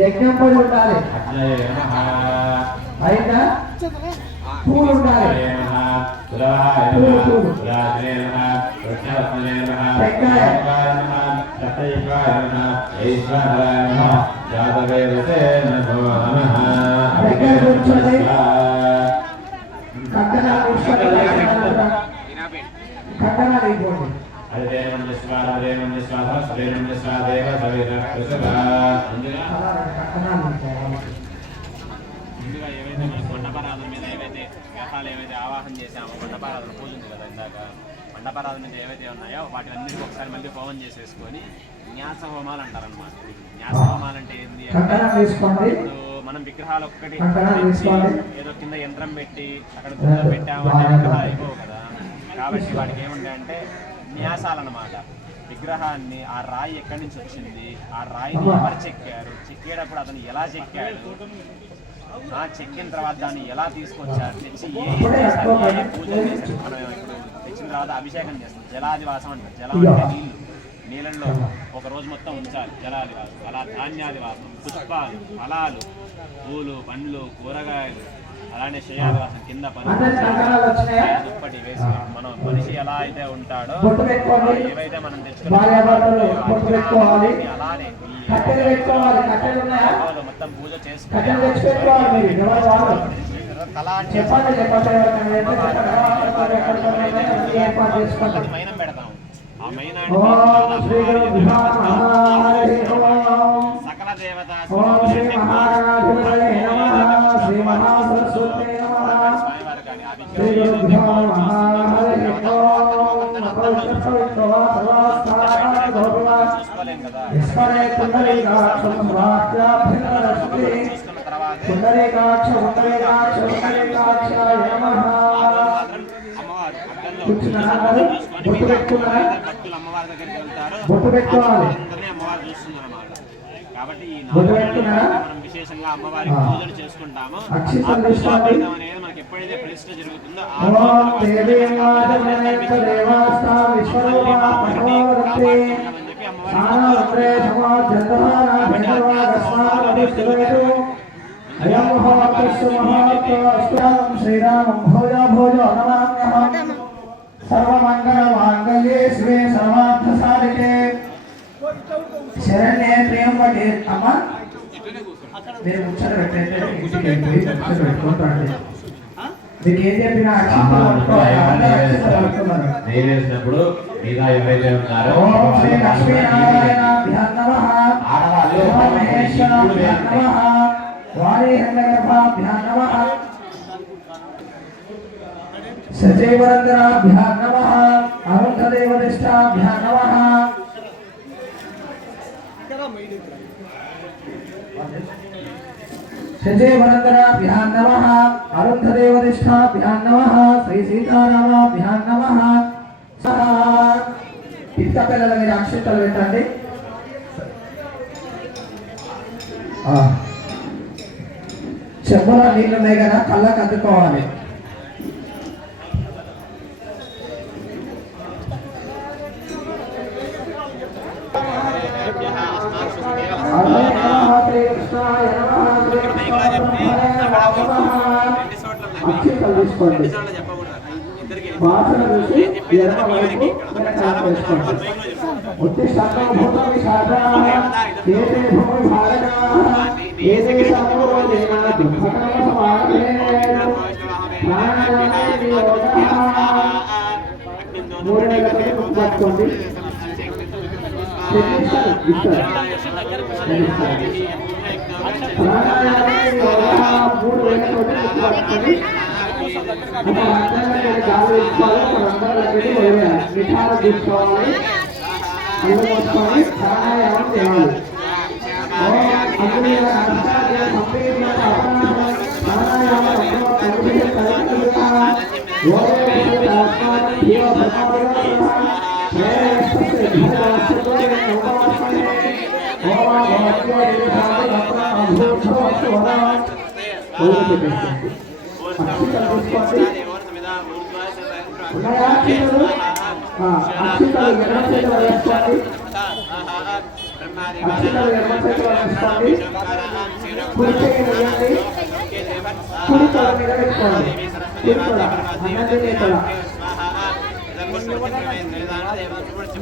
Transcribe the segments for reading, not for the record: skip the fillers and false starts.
యజ్ఞం పడి ఉండాలి అయినా పూలు ఉండాలి ముందుగా ఏవైతే మండపారాధన మీద ఏవైతే గ్రహాలు ఏవైతే ఆవాహన చేసామో మండపారాధన పూజ ఉంది కదా ఇందాక మండపారాధన మీద ఏవైతే ఉన్నాయో వాటి అన్నిటికీ ఒకసారి మళ్ళీ హోమం చేసేసుకొని న్యాస హోమాలు అంటారనమాట. న్యాస హోమాలు అంటే ఏంటి అంటే ఇప్పుడు మనం విగ్రహాలు ఒక్కటి ఏదో కింద యంత్రం పెట్టి అక్కడ గుండ పెట్టామంటే విగ్రహాలు అయిపోవు కదా. కాబట్టి వాటికి ఏముంటాయంటే న్యాసాలన్నమాట. విగ్రహాన్ని ఆ రాయి ఎక్కడి నుంచి వచ్చింది, ఆ రాయిని ఎవరు చెక్కారు, చెక్కేటప్పుడు అతను ఎలా చెక్కాడు, చెక్కిన తర్వాత దాన్ని ఎలా తీసుకొచ్చారు, తెచ్చి ఏ పూజలు చేశారు. మనం ఇప్పుడు తెచ్చిన తర్వాత అభిషేకం చేస్తాం, జలాదివాసం అంటారు. జలం అంటే నీళ్లు, నీళ్ళల్లో ఒక రోజు మొత్తం ఉంచాలి జలాదివాసం. అలా ధాన్యాదివాసం, పుష్పాలు, ఫలాలు, పూలు, పండ్లు, కూరగాయలు, అలానే శయాదివాసం కింద దుప్పటి వేసి మనం మనిషి ఎలా అయితే ఉంటాడో ఏవైతే మనం తెచ్చుకున్నాం అలానే మొత్తం పూజ చేసుకుని మైనం పెడతాం. ఆ మైనాన్ని సకల దేవత స్వామివారు కానీ చూసుకోలేం కదా. చూసుకున్న తర్వాత అమ్మవారు భక్తులు అమ్మవారి దగ్గరికి వెళ్తారు, అందరినీ అమ్మవారు చూస్తుంది అన్నమాట. కాబట్టి ఈ మనం విశేషంగా అమ్మవారికి పూజలు చేసుకుంటాము. ఆ పూజా ఫలితం అనేది మనకి ఎప్పుడైతే ప్రతిష్ఠ జరుగుతుందో ఆ చెప్పి అమ్మవారి సర్వమంగళమాంగళ్యే శివే సర్వార్థసాధికే శరణ్యే త్రయంబకే. అమ్మ మీరు ముచ్చట పెట్టండి, ఇంటికి వెళ్ళిపోయి ముచ్చట పెట్టుకుంటాండి. మీకు ఏం చెప్పినా నేనేసినప్పుడు మిగతా ఎవరైతే ఉన్నారో శ్రీ లక్ష్మీనారాయణాభ్యాం నమః, మహేశ్వరాభ్యాం నమః, వారీహంగర్భాభ్యాం నమః, సజీవరంధ్రాభ్యాం నమః, అరుంధదేవదిష్టాభ్యాం నమః, సజీవరంధ్రాభ్యాం నమః, అరుంధదేవదిష్టాభ్యాం నమః, శ్రీ సీతారామాభ్యాం నమః. పిత్త పిల్లల మీద అక్షింతలు పెట్టండి. చెంబులో నీళ్ళు ఉన్నాయి కదా, కళ్ళకు అద్దుకోవాలి. అక్షింతలు తీసుకోండి. వాసన చూసి పట్టుకోండి. నిఠాలు తీసుకోవాలి, కళ్ళు మూసుకొని ప్రాణాయామం చేయాలి. ఉన్నాయా అక్షితలు ఎడమ చేతిలో వేసుకోండి. అక్షితలు ఎడమ చేతిలో వేసుకోండి. కుడి చేయి వేయండి. కుడి తల మీద పెట్టుకోండి. కుడి తల అన్నది తల.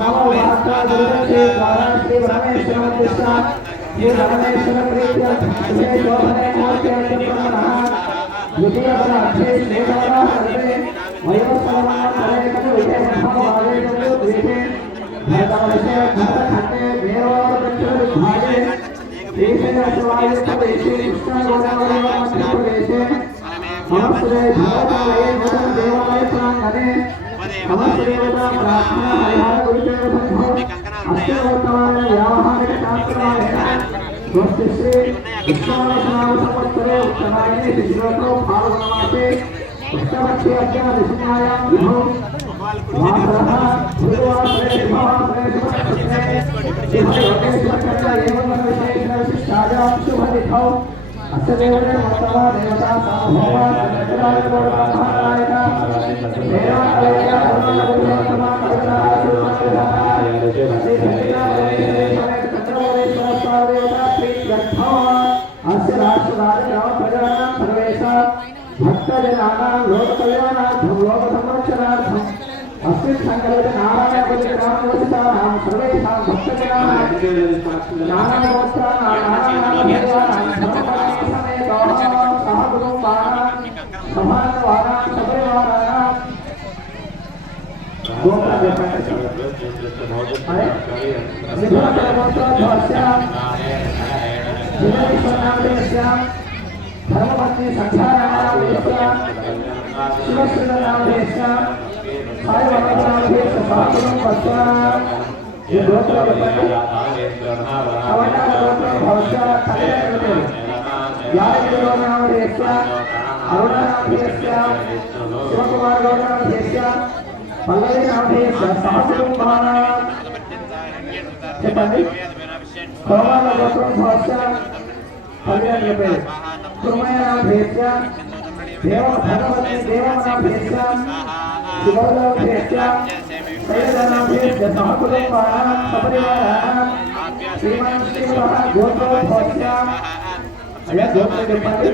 నమో వాహక గురుదేవ ద్వారా శ్రీ రమేశ్వర కృష్ణ శ్రీ రమేశ్వర ప్రీత్య శ్రీ శోభనే మూర్తి బ్రహ్మణ ద్వితీయ పద అక్షయ శ్రీధర హరే వయోసలమన పరేకను విజయ భగవాదేవుడు ద్వితే భగవతే భరతఖండే వేరోదక్షిణ విభాగే దేశేన శివాయ తదేశే కృష్ణ గోదావరి మధ్యప్రదేశే నమస్తే భగవతే నమో దేవాయ ప్రాంగణే నమస్తే దేవతా ప్రార్థనా హరిహర గురుదేవ భక్తో అష్టవర్తమాన వ్యావహారిక శాస్త్రాలయ స్వస్తి శ్రీ కృష్ణావసనామ సంవత్సరే ఉత్తరాయణే శిశురతో పాల్గొనమాసే కృష్ణపక్షే అర్జున దశన్యాయాం విభో వాసరః భూవాసరే విభవాసరే శుభయోగేశ్వర ఏవం విశేషణ విశిష్టాయాం శుభనిధౌ అస్య దేవతే మోత్తమా దేవతా సామభౌమ జగదాయ గౌరవమహానాయక దేవాలయ ధర్మగురుత్తమ కరుణాసుమనిధాయ శ్రీ సత్యనారాయణ చంద్రమౌళీశ్వర స్వామి దేవతా ప్రీత్యర్థం అస్య రాష్ట్రరాజ గ్రామ ప్రజానాం సర్వేష భక్తజనానాం లోక కళ్యాణార్థం లోక సంరక్షణార్థం అస్మిన్ సంకల్ప నారాయణ గ్రామవసితానాం సర్వేషాం భక్తజనానాం నానాగోత్రాణాం నానానామధేయానాం సమేతానాం సహకుటుంబానాం సమానవానాం సపరివారాణాం గోత్ర చెప్పండి నిధుల గోత్రోద్భవస్యాం జినవిశ్వనామదేశ్యాం ధర్మపత్ని సంసారానామదేశ్యాం శివశ్రీనామదేశ్యాం సాయిబాబానామదేశ సాకులం వస్యాం ఈ గోత్ర చెప్పండి అవనా గోత్రోద్భవస్యాం కళ్యాణం యాదగిరినామదేశ్యాం అరుణానామదేశ్యాం శివకుమార్ గౌరనామదేశ్యాం పల్లవి నామదేశ్యాం సహకుటుంబానాం చెప్పండి కోమాల గోత్రోద్భవస్యాం కళ్యాణ్ చెప్పేది కుర్మయనామదేశ్యాం దేవ భగవతి దేవనామదేశ్యాం శివనామదేశ్యాం శైలనామదేశ్య సహకుటుంబానాం సపరివారాణాం శ్రీమాన్ శ్రీమహ గోత్రోద్భవస్యాం అయ్యా గోత్రం చెప్పండి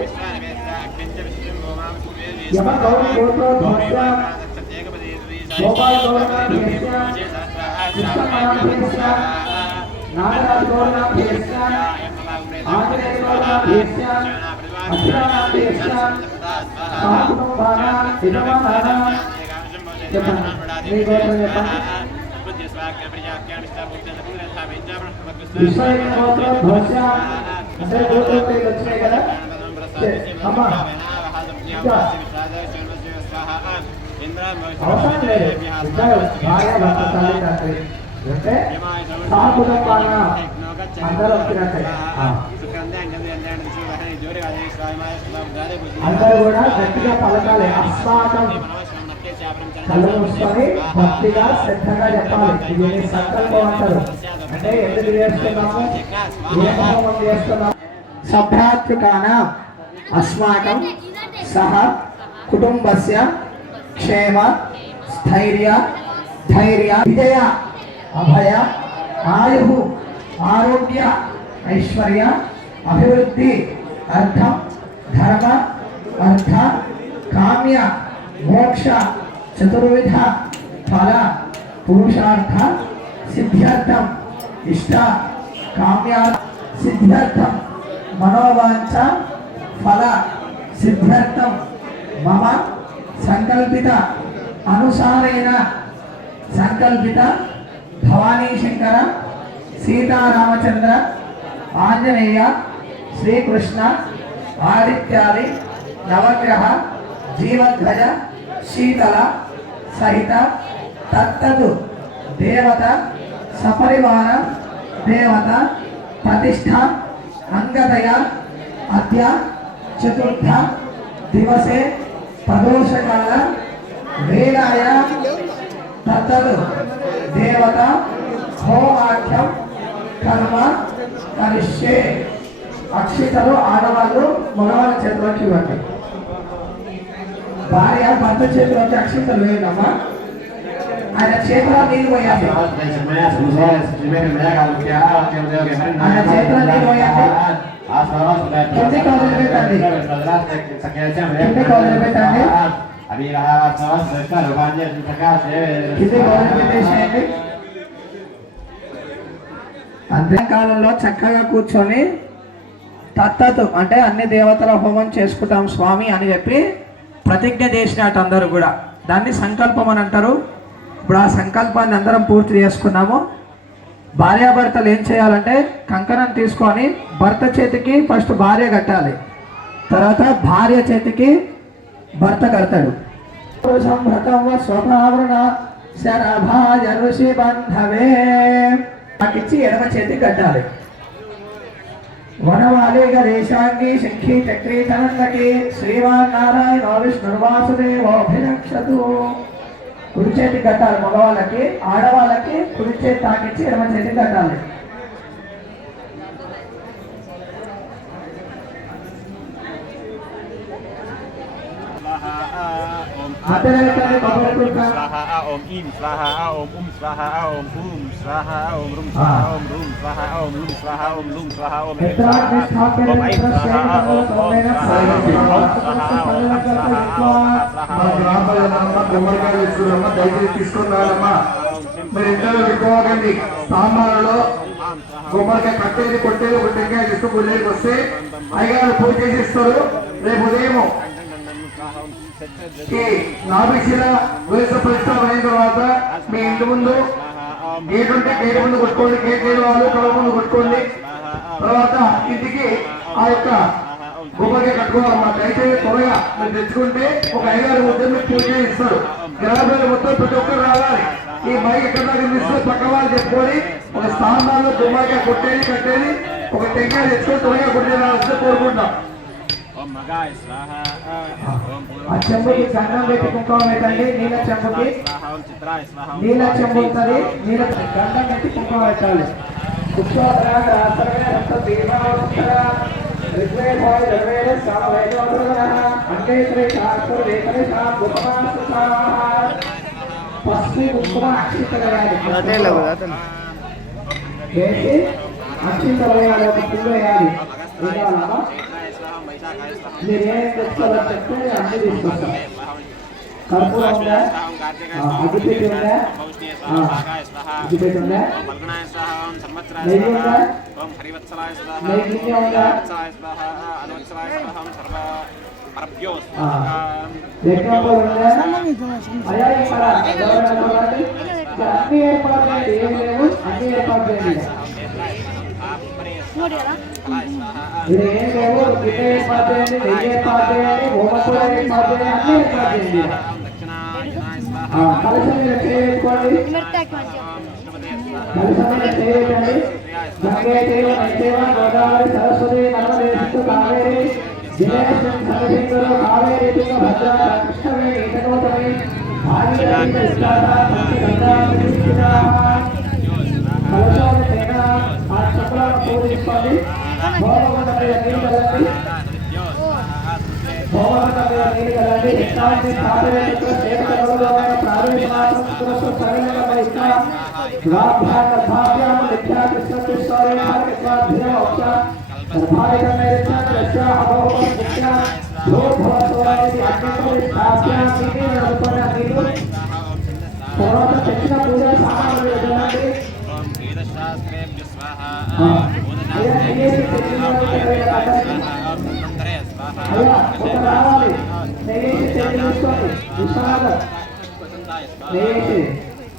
యమ గౌరీ గోత్రోద్భవస్యాం గోపాల్ గౌరనామదేశ్యాం కృష్ణనామదేశ్యాం నాగరాజ్ గౌరనామదేశ్యాం ఆంజనేయ గౌరనామదేశ్యాం అక్షరానామదేశ్యాం సహకుటుంబానాం యజమానానాం చెప్పండి మీ గోత్రం చెప్పండి విశ్వయ గోత్రోద్భవస్యాం అంటే గోత్రం పేర్లు వచ్చినాయి కదా అమ్మా ఇంకా అవసరం లేదు ఇద్దరు భార్య భర్త తల్లి తండ్రి అంటే సహకుటుంబానాం అందరూ వచ్చినట్టే అందరూ కూడా గట్టిగా పలకాలి అస్మాకం కళ్ళు మూసుకొని భక్తిగా శ్రద్ధగా చెప్పాలి ఇది సంకల్పం అంటారు అంటే ఎందుకు చేస్తున్నాము ఏ భావం చేస్తున్నాము సభ్రాతృకానాం అస్మాకం సహ కుటుంబస్య క్షేమ స్థైర్య ధైర్య విజయ అభయ ఆయు ఆరోగ్య ఐశ్వర్య అభివృద్ధి అర్థం ధర్మ అర్థ కామ్య మోక్ష చతుర్విధ ఫల పురుషార్థ సిద్ధ్యర్థం ఇష్ట కామ్య సిద్ధ్యర్థం మనోవాంఛ ఫల సిద్ధ్యర్థం మమ సంకల్పిత అనుసారేణ సంకల్పిత భవానీ శంకర సీతారామచంద్ర ఆంజనేయ శ్రీకృష్ణ ఆదిత్యాది నవగ్రహ జీవధ్వజ శీతల సహిత తత్తదు దేవత సపరివార దేవత ప్రతిష్ఠ అంగదయ అద్య చతుర్థ దివసే ప్రదోషకాల వేలాయ తత్తదు దేవత హోమాఖ్యం కర్మ కరిష్యే. అక్షితలు ఆడవాళ్ళు మగవాళ్ళ చేతిలోకి ఇవ్వండి. భార్య భర్త చేతిలోకి అక్షితలు వేయడమ్మా. ఆయన చేతిలో నీళ్ళు పోయండి. ఆయన చేతిలో నీళ్ళు పోయండి. కింది కాలు పెట్టండి. కింది కాలు పెట్టండి. కింది కాలు పెట్టేసేయండి. అంత్యకాలంలో చక్కగా కూర్చొని తత్తతు అంటే అన్ని దేవతల హోమం చేసుకుంటాం స్వామి అని చెప్పి ప్రతిజ్ఞ చేసినట్టు అందరూ కూడా దాన్ని సంకల్పం అని అంటారు. ఇప్పుడు ఆ సంకల్పాన్ని అందరం పూర్తి చేసుకున్నాము. భార్యాభర్తలు ఏం చేయాలంటే కంకణం తీసుకొని భర్త చేతికి ఫస్ట్ భార్య కట్టాలి, తర్వాత భార్య చేతికి భర్త కడతాడు. నాకిచ్చి ఎడమ చేతికి కట్టాలి. వనవాలి గణేశాంగి శంఖి చక్రీ తనందకి శ్రీమాన్ నారాయణ విష్ణుర్వాసుదేవోభిరక్షతు. కుడి చేతి కట్టాలి మగవాళ్ళకి, ఆడవాళ్ళకి కుడి చేతి తాకిచ్చి ఎడమ చేతి కట్టాలి. स्वाहा ओम ईं स्वाहा ओम स्वाहा ओम स्वाहा ओम रूम स्वाहा ओम रूम स्वाहा ओम लूम स्वाहा ओम लूम स्वाहा ओम ऐं स्वाहा ओम సాంబారులో గుమ్మడికాయ కట్టేది కొట్టేది ఒక టెంకాయ తీసుకుని గుళ్ళకి వస్తే అయ్యగారు పూజ చేసి ఇస్తారు. రేపు ఉదయం నాభిశిల వేస ప్రతిష్టాపన అయిన తర్వాత మీ ఇంటి ముందు గేట్ ఉంటే గేట్ ముందు కొట్టుకోండి, గేట్ లేని వాళ్ళు కడవ ముందు కొట్టుకోండి. తర్వాత ఇంటికి ఆ యొక్క గుమ్మడికాయ కట్టుకోవాలన్నమాట. అయితే త్వరగా మీరు తెచ్చుకుంటే ఒక 5-6 ముద్ద మీకు పూజ ఇస్తారు. గ్రామాలు మొత్తం ప్రతి ఒక్కరు రావాలి. ఈ బైక్ ఎక్కడ దాకా తీసుకొని పక్క వాళ్ళు చెప్పుకొని ఒక స్థానాల్లో గుమ్మడికాయ కొట్టేది కట్టేది ఒక టెంకాయ తెచ్చుకొని త్వరగా కొట్టే రావాల్సింది కోరుకుంటాం. చెంబుకి గంధం పెట్టి కుంకుమ పెట్టండి. నీళ్ళ చెంబుకి నీళ్ళ చెంబు ఉంటుంది, నీళ్ళ గంధం పెట్టి కుంకుమ పెట్టాలి. పసుపు కుంకుమ అక్షింతలు వేసి అక్షింతలు వేయాలి, ఒక పువ్వు వేయాలి. మీరు ఏం తెచ్చుకోవాలో చెప్తే అన్ని తీసుకొస్తాం. కర్పూరం ఉందా, అగ్గిపెట్టి ఉందా, అగ్గిపెట్టి ఉందా, నెయ్యి ఉందా, నెయ్యి గిన్నె ఉందా, యజ్ఞోపలు ఉందా. అయ్యా ఇక్కడ అన్ని ఏర్పాటు చేయండి. ఏం లేవు, అన్ని ఏర్పాటు చేయండి. ఇది ఏం లేవు, గిన్నె ఏర్పాటు చేయండి, నెయ్యి ఏర్పాటు చేయండి, హోమకూర ఏర్పాటు చేయండి, అన్ని ఏర్పాటు చేయండి. కలశం మీద చేయండి, కలశం మీద చేయండి. గంగే దేవ నైదేవ గోదావరి సరస్వతి నర్మదే సింధు కావేరి దినేశం సరసింధులు కావేరి తుంగ భద్ర కృష్ణవే ఈటగోతమే భాగీరథి విస్తార గంగా కృష్ణ. కలశం మీద ఆ చక్రాలను పూజించుకోండి. భోగవంత మీద నీళ్ళు కదండి, భోగవంత మీద నీళ్ళు కదండి. ఇష్టాన్ని సాధన సేవకమైన ప్రావేశమాసం సరళంగా ఇష్ట భాగ్యం నిత్యా కృష్ణ కృష్ణారే భాగ్యస్వాధ్యమోక్ష సర్వాధిక మేరక్ష అభోగం ముఖ్య భోగవత్వాది అగ్నిపరి స్థాప్య నీటి నడుపన నీరు. తర్వాత తెచ్చిన పూజ సామాన్లు ఎదురండి. రావాలి నెయ్యి తీసుకోండి. విషాదం నెయ్యి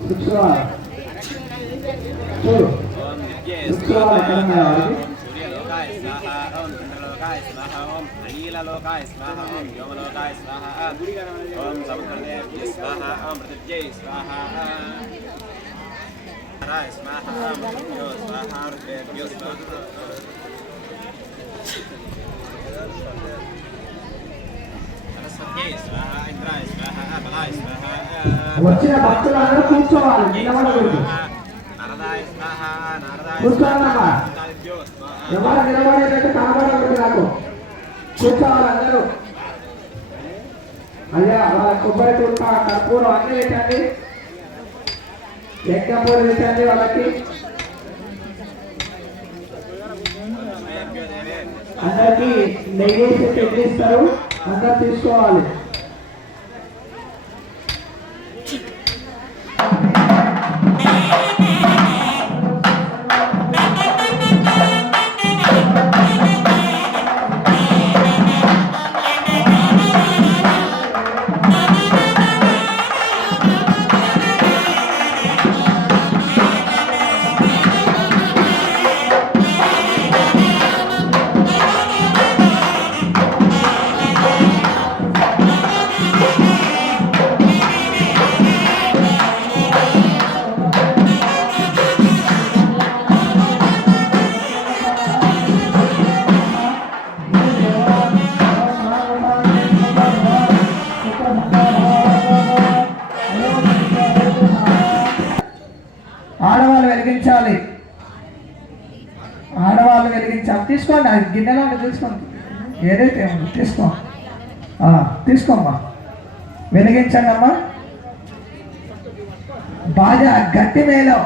శుక్రవారం చూడు శుక్రవారం ఎక్కడ लोकाय स्वाहा ओम व्योमलोकाय स्वाहा ओम समुद्रदेव्य स्वाहा ओम पृथिव्यै स्वाहा राय स्वाहा ओम पृथिव्यो स्वाहा ऋतेभ्यो स्वाहा सरस्वत्यै स्वाहा इंद्राय स्वाहा बलाय स्वाहा వచ్చిన భక్తులందరూ కూర్చోవాలి, నిలబడకూడదు. नारदाय स्वाहा नारदाय కూర్చోవాలమ్మా, ఎవరు నిలబడేటట్టు కనబడకూడదు. నాకు కూర్చోవాలి అందరూ. అయ్యా వాళ్ళ కొబ్బరి తుక్క కర్పూరం అన్నీ పెట్టండి. యజ్ఞపూలు పెట్టండి వాళ్ళకి. అందరికి నెయ్యి తెగిస్తారు, అందరు తీసుకోవాలి. ఆడవాళ్ళు వెలిగించాలి, ఆడవాళ్ళు వెలిగించాలి. తీసుకోండి, అది గిన్నెలో తీసుకోండి, ఏదైతే తీసుకో, తీసుకోమ్మా, వెలిగించండి అమ్మా. బాగా గట్టి మేలో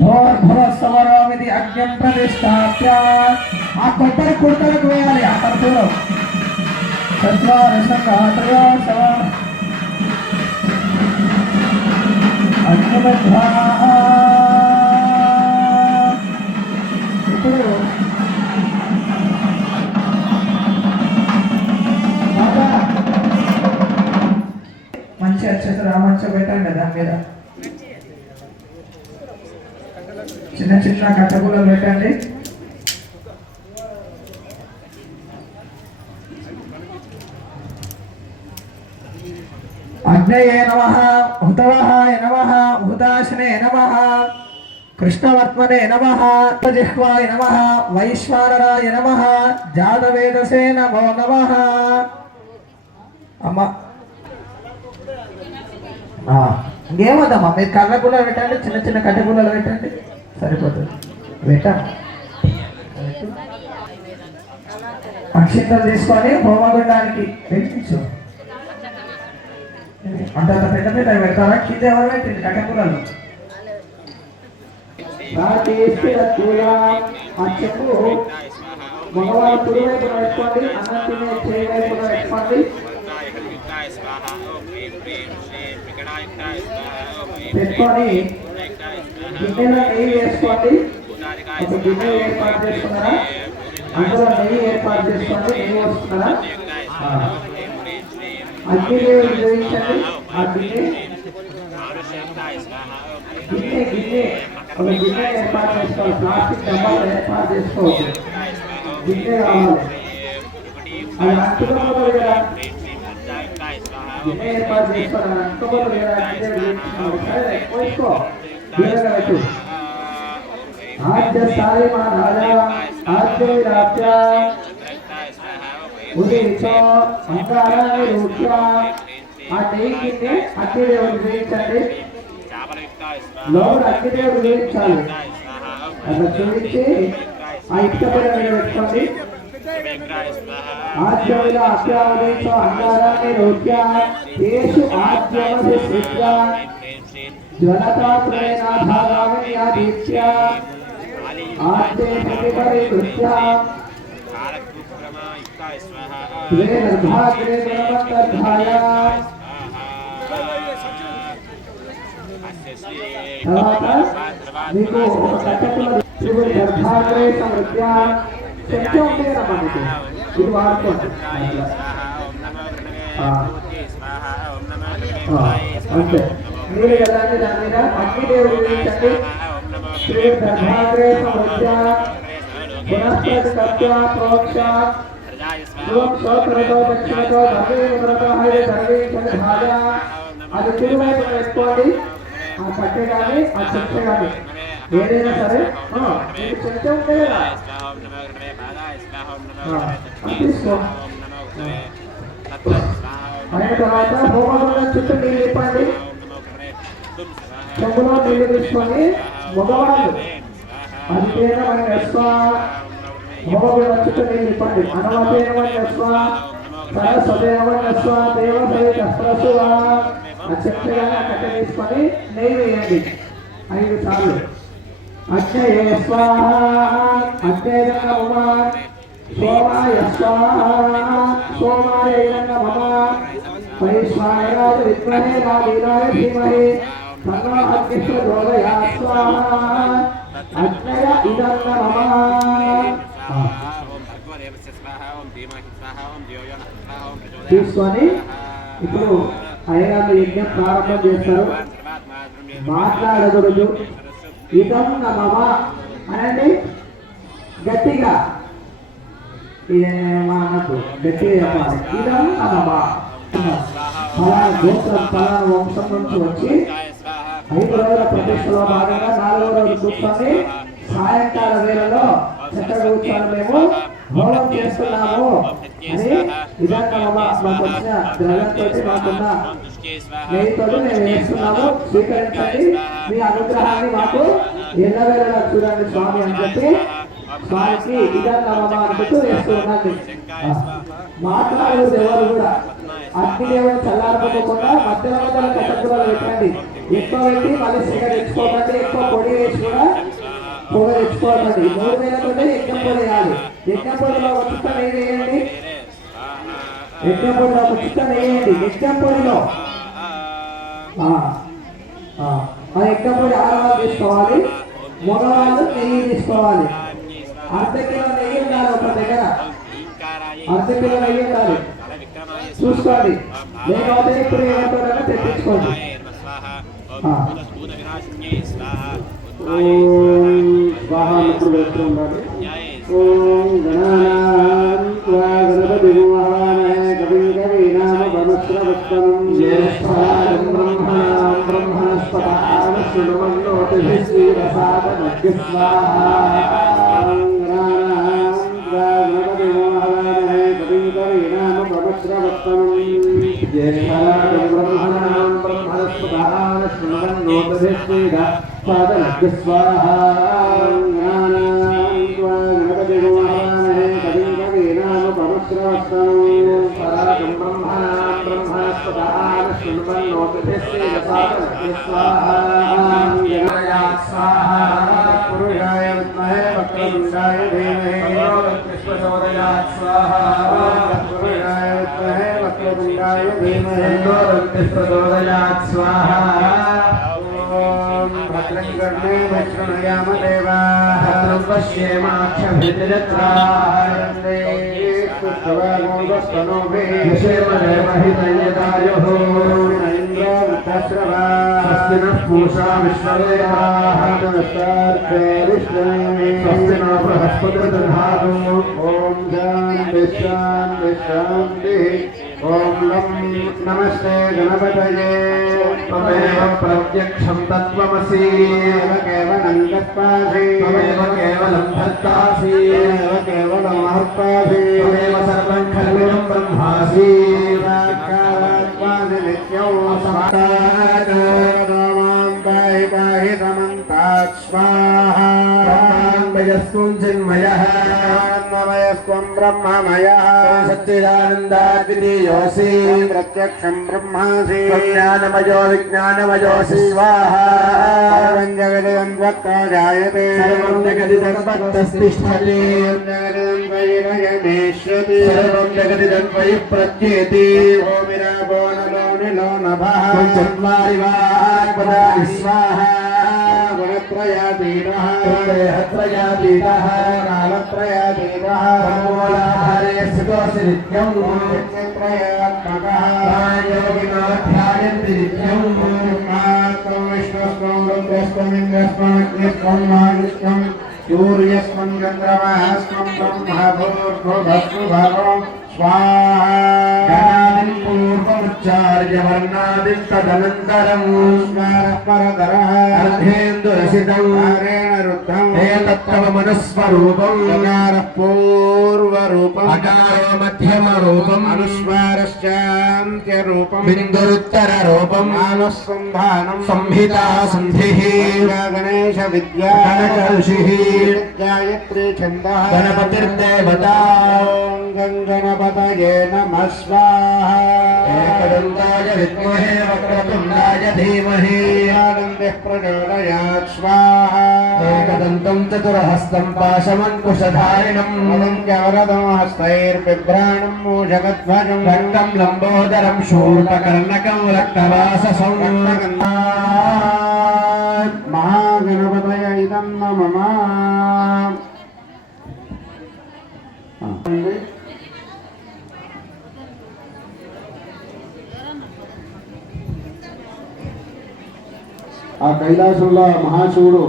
భోర్భవస్వరామిది అగ్నం ప్రతిష్టాప్య. ఆ కొబ్బరి కుర్తలకు వేయాలి ఆ కర్పూరం. ఇప్పుడు మంచి అక్షత రామంచ పెట్టండి, దాని మీద చిన్న చిన్న కట్టగులు పెట్టండి. అగ్నయే నమః, హుతవహాయ నమః, హుతాశనే నమః, కృష్ణవర్త్మనే నమః, జిహ్వాయ నమః, వైశ్వానరాయ నమః, జాతవేదసే నమో నమః. అమ్మ ఇంకేమవుతామ్మా, మీరు కర్ర గుళ్ళలు పెట్టండి, చిన్న చిన్న కట్టె గుళ్ళలు పెట్టండి, సరిపోతుంది. పెట్టండి, అక్షింతలు తీసుకొని హోమగుండానికి పెట్టించు. అంటే అంత పెద్ద పెద్ద పెడతారా? కింద ఎవరు పెట్టింది కట్టె గుళ్ళలు? ఆ చెప్పు మగవాళ్ళు కుడి వైపున పెట్టుకోండి, అన్నం తినే చేయి వైపున పెట్టుకోండి. పెట్టుకొని గిన్నెలో నెయ్యి వేసుకోండి. ఒక గిన్నె ఏర్పాటు చేసుకున్నారా? అందులో నెయ్యి ఏర్పాటు చేసుకోండి. నెయ్యి వస్తున్నారా? అగ్నిదేవుడు చూపించండి. ఆ గిన్నె గిన్నె గిన్నె ఒక గిన్నె ఏర్పాటు చేసుకోవాలి. ప్లాస్టిక్ డబ్బాలు ఏర్పాటు చేసుకోవచ్చు. గిన్నె కావాలి, అది అంటుకోవాలి కదా. గిన్నె ఏర్పాటు చేసుకోవాలి, అంటుకోవాలి కదా. సరే పోసుకో, గిన్నెలో పెట్టు. ఆద్య సాయి మా రాజా ఆద్య రాజ్య ఉదయతో అంకారాన్ని రూఢ్య. ఆ నెయ్యి గిన్నె అగ్నిదేవుడు చూపించండి. లోపల అగ్నిదేవుడు చూపించాలి. అట్లా చూపించి ఆ ఇటుక పైన పెట్టుకోండి. ఆద్యముల అగ్రావదేశో అంగారాన్ని రూఢ్య దేశు ఆద్యమది సిద్ధ జ్వలతాత్రేణ భాగావన్యాదీత్య ఆద్య ప్రతిపరి నృత్య త్వే గర్భాగ్రే గుణవంతర్ధాయ. తర్వాత మీకు ఒక కట్టకుల శివుడి గర్భాగ్రే సమృద్ధ్య శక్తి ఉంది కదా మనకి, ఇది వాడుకోండి. అంతే, మీరు కదండి. దాని మీద అగ్నిదేవుడు గురించండి. శ్రీ గర్భాగ్రే సమృద్ధ్య గుణప్రతిపత్య ప్రోక్ష శోకరతో దక్షిణతో ధర్మీయ. అది కుడివైపు పెట్టుకోండి. ఆ కట్టె కానీ ఆ చెట్టు కానీ ఏదైనా సరే మీకు చెట్టు ఉంటే కదా తీసుకో. అయిన తర్వాత హోమగుండం చుట్టూ నీళ్ళు ఇప్పండి. చెంబులో నీళ్లు తీసుకొని మగవాళ్ళు అదితేన మన యస్వ హోమగుండం చుట్టూ నీళ్ళు ఇప్పండి. అనవతేన మన యస్వ సరస్వతేన మన యస్వ దేవ సహిత ప్రసువ అక్షరాలు కట్ట తీసుకొని నెయ్యి వేయండి 5 సార్లు. అక్షయ స్వాహ అక్షయ నమ సోమాయ స్వాహ సోమాయ నమ వైశ్వానరాయ విద్మహే రాజీరాయ ధీమహి తన్నో అగ్నిః ప్రచోదయాత్ స్వాహా అగ్నయ ఇదం నమః. తీసుకొని ఇప్పుడు అయ్యగారు యజ్ఞం ప్రారంభం చేస్తారు. మాట్లాడకూడదు. ఇదం నమః అనండి గట్టిగా. ఏమన్నట్టు గట్టిగా చెప్పాలి. ఇదం నమః. ఫలానా గోత్రం ఫలానా వంశం నుంచి వచ్చి 5 రోజుల ప్రతిష్టలో భాగంగా 4వ రోజు కూర్చొని సాయంకాల వేళలో చక్కగా కూర్చొని మేము హోమం చేస్తున్నాము అని విధంగా మాకు వచ్చిన ద్రవ్యంతో మాకున్న నెయ్యితో మేము వేస్తున్నాము, స్వీకరించండి, మీ అనుగ్రహాన్ని మాకు ఎల్లవేళలా చూడండి స్వామి అని చెప్పి స్వామికి విధంగా అంటూ వేస్తూ ఉన్నది. మాట్లాడేది ఎవరు కూడా అగ్నిదేవుని చల్లారకపోకుండా మధ్య మధ్యలో కట్టకురాలు పెట్టండి. ఎక్కువ పెట్టి మళ్ళీ సిగ తెచ్చుకోకండి. ఎక్కువ పొడి వేసి కూడా పొగ తెచ్చుకోకండి. 3000 తోటే యజ్ఞం పొడి వేయాలి. యజ్ఞం పొడిలో ఒక చుట్ట నెయ్యి వేయండి. యజ్ఞం పొడిలో ఒక చుట్ట నెయ్యి వేయండి. యజ్ఞం పొడిలో ఆ యజ్ఞం పొడి ఆడవాళ్ళు తీసుకోవాలి, మగవాళ్ళు నెయ్యి తీసుకోవాలి. అర్ధ కిలో నెయ్యి ఉండాలి ఒక దగ్గర. అర్ధ కిలో నెయ్యి ఉండాలి చూసుకోండి. లేకపోతే ఇప్పుడు ఏమంటారో తెప్పించుకోండి. వాహనప్పుడు వేస్తూ ఉండాలి. ఓం గణానాం త్వా గణపతిం వహామహే కవిం కవీనాముపమశ్రవస్తమం జ్యేష్ఠాయం బ్రహ్మణాం బ్రహ్మణస్పదాన శృణ్వన్నోతిభిः శ్రీరసాదనగ్య స్వాహా. గణానాం త్వా గణపతిం వహామహే కవిం కవీనాముపమశ్రవస్తమం జ్యేష్ఠాయం బ్రహ్మణాం బ్రహ్మణస్పదాన శృణ్వన్నోతిభిः శ్రీరసాదనగ్య స్వాహా. పురుషాయ విద్మహే వక్రతుండాయ ధీమహి ప్రచోదయాత్ స్వాహా. పురుషాయ విద్మహే వక్రతుండాయ ధీమహి ప్రచోదయాత్ స్వాహా. ఓం భద్రం కర్ణే విష్ణుయామ దేవాః భద్రం పశ్యేమాక్షభిర్యత్రాః పూషా విశ్వదేవాః స్వస్తి నో బృహస్పతిర్దధాతు. ఓం శాంతి శాంతి శాంతి. ఓం లం నమస్తే గణపతయే. త్వమేవ ప్రత్యక్షం తత్వమసి. కేవలం తత్వాసి. త్వమేవ కేవలం భర్తాసి. కేవలం మహత్తాసి. త్వమేవ సర్వం ఖల్విదం బ్రహ్మాసి. సాక్షాత్వాసి నిత్యం పాహి పాహి సమంతాత్ స్వాహా. బ్రహ్మాన్మయస్త్వం చిన్మయః బ్రహ్మమయస్త్వం బ్రహ్మమయః సచ్చిదానందాద్వితీయోసి ప్రత్యక్షం బ్రహ్మాసి. జ్ఞానమయో విజ్ఞానమయోసి స్వాహా. సర్వం జగదిదం త్వత్తా జాయతే. సర్వం జగదిదం త్వత్తస్థిష్ఠతి. సర్వం జగదిదం త్వయి ప్రత్యేతి. భూమిరాపో నలో నిలో నభః చత్వారి వాక్పదాని స్వాహా. గుణత్రయాతీతః దేహత్రయాతీతః కాలత్రయాతీతః మూలాధారే స్థితోऽसि నిత్యం. యజ్ఞత్రయాత్మకః యోగినో ధ్యాయంతి నిత్యం. బ్రహ్మాత్మం విష్ణుస్త్వం రుద్రస్త్వం ఇంద్రస్త్వం అగ్నిస్త్వం వాయుస్త్వం సూర్యస్త్వం చంద్రమస్త్వం బ్రహ్మ భూర్భువస్సుభగో స్వాహా. గణాదిం పూర్వముచ్చార్య వర్ణాదిం తదనంతరం పరధరః అర్ధేందురసితం హరేణ రుద్ధం ఏతత్తవ మనస్వరూపం. అకారః పూర్వరూపం అకారో మధ్యమ రూపం అనుస్వారశ్చాంత్య రూపం బిందురుత్తర రూపం ఆనస్సంధానం సంహితా సంధిః గణేశ విద్యా గణక ఋషిః గాయత్రీ ఛందః గణపతిర్దేవతా. गणपतये नमः स्वाहा एकदन्ताय विद्महे वक्रतुण्डाय धीमहि आनन्दः प्रचोदयात् स्वाहा एकदन्तं चतुर्हस्तं पाशमङ्कुशधारिणम् अदञ्जवरदं हस्तैर्बिभ्राणं मूषकध्वजं रक्तं लम्बोदरं शूर्पकर्णकं रक्तवाससं महागणपतये इदं नमः ఆ కైలాసంలో మహాశివుడు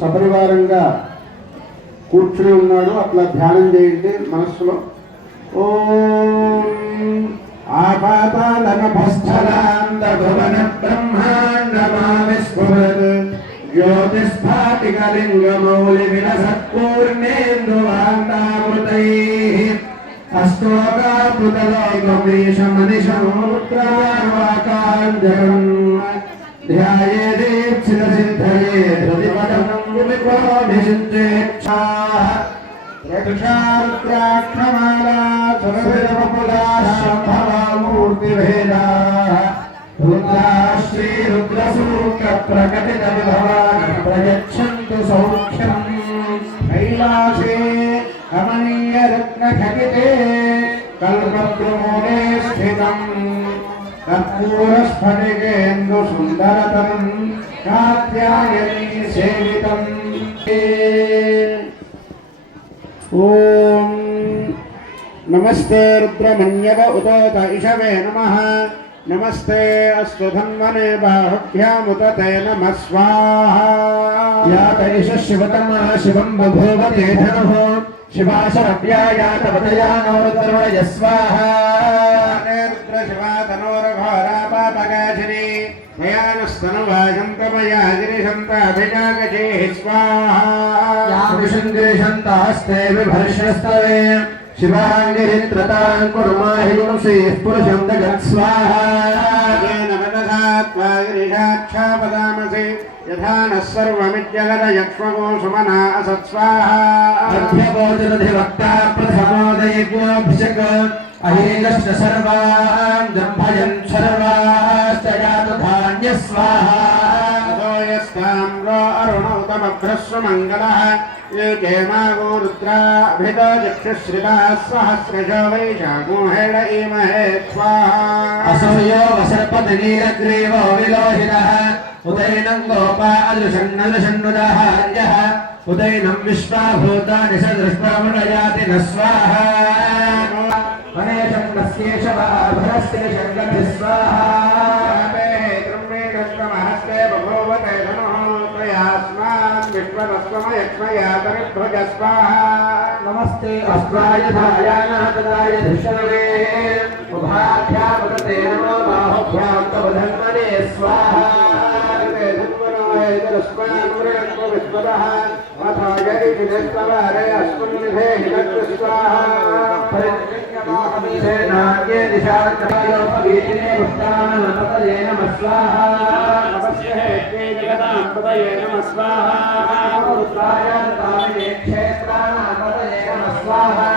సపరివారంగా కూర్చుని ఉన్నాడు. అట్లా ధ్యానం చేయండి మనస్సులో. ఓం ఆపాతాళనభస్థలాంతభువన బ్రహ్మాండమావిస్ఫురత్ జ్యోతిస్ఫాటికలింగమౌళి విలసత్పూర్ణేందువాంతామృతైః అష్టోకాపుతలోకమీశమనిశమోత్రావాకాంజలం ध्यायेदीप्सितसिद्धये प्रतिपदं विमिकोऽभिषिञ्चेच्छाः रक्षारुद्राक्षमाला सुरभिरवपुलाशम्भवामूर्तिभेदाः रुद्राश्रीरुद्रसूक्तप्रकटितविभवान् प्रयच्छन्तु सौख्यम् कैलासे कमनीयरत्नखचिते कल्पद्रुमूले स्थितम् कर्पूरस्फटिकेन्दुसुन्दरतरं कात्यायनी सेवितम् ॐ नमस्ते रुद्रमन्यव उतोत इषवे नमः नमस्ते अश्वधन्वने बाहुभ्यामुत ते नमः स्वाहा यात इष शिवतमः शिवं बभूवते धनुः शिवाशरव्यायातवतया नो रुद्रवणय स्वाहा रुद्रशिवातनोरघोरापापगाशिनी मयानस्तनुवाजन्तमया गिरिशन्ताभिजागजेः स्वाहा विशङ्गिरिशन्तास्ते विभर्षस्तवे शिवाङ्गिरित्रतान् कुर्माहि गुंसीः पुरुषं जगत् स्वाहा येन मनसा त्वा गिरिशाक्षापदामसि यथा नः सर्वमित्यगतयक्ष्मगो सुमना असत्स्वाहा अध्यभोजनधिवक्ता प्रथमोदयज्ञोऽभिषक अहेकश्च सर्वान् जम्भयन् सर्वाश्च यातु धान्यस्वाहा अतो यस्ताम्रो अरुणौतमभ्रस्व मङ्गलः ये केमागो रुद्राभितो चक्षुश्रिताः सहस्रशो वैशाखो हेळ इमहे स्वाहा असौयो वसर्पतनीलग्रीवो विलोहितः उदैनं गोपा अदृशन्नदृशन्नुदाहार्यः उदैनं विश्वाभूतानि सदृष्टामृणयाति न स्वाहा वनेशं नस्येशवाभरस्य शङ्गति स्वाहा त्रुम्बेणस्वमहस्ते बभूवते धनुः त्वयास्मान् विश्वतस्त्वमयक्ष्मयातरिभ्रुज स्वाहा नमस्ते अस्त्राय धायानाथदाय धिषणे उभाभ्यामुदते नमो बाहुभ्यां तव धन्वने स्वाहा विश्वतः अथायैषिणस्तवारे अस्मन्निधे हिरण्य स्वाहा नान्ये दिशान्तयोपवीतिने पुष्टानपतये नमः स्वाहा नमस्ते हे जगदाम्पतये नमः स्वाहा रुद्राय तामिने क्षेत्राणाम्पतये नमः स्वाहा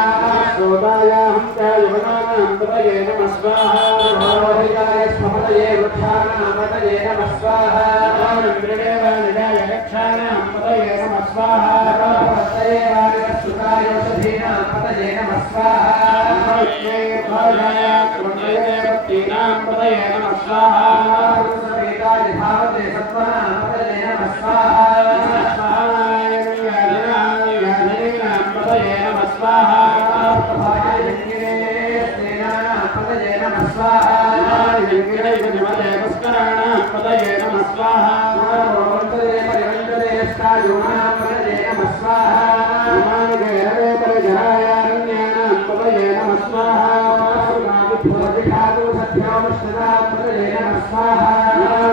सोदायाहं च युवनानाम्पतये नमः स्वाहा रोहिताय स्मपतये वृक्षाणाम्पतये नमः स्वाहा इन्द्रदेव निजाय यक्षाणाम्पतये नमः स्वाहा पतये वारिवत्सुताय औषधीनाम्पतये नमः स्वाहा पतये नमः स्वाहा धावते सत्त्वानाम्पतये नमः स्वाहा पतये नमः स्वाहा पतये नमः स्वाहा पतये नमः स्वाहा परिवन्दते नमः स्वाहा पतये नमः स्वाहा पतये नमः स्वाहा पतये नमः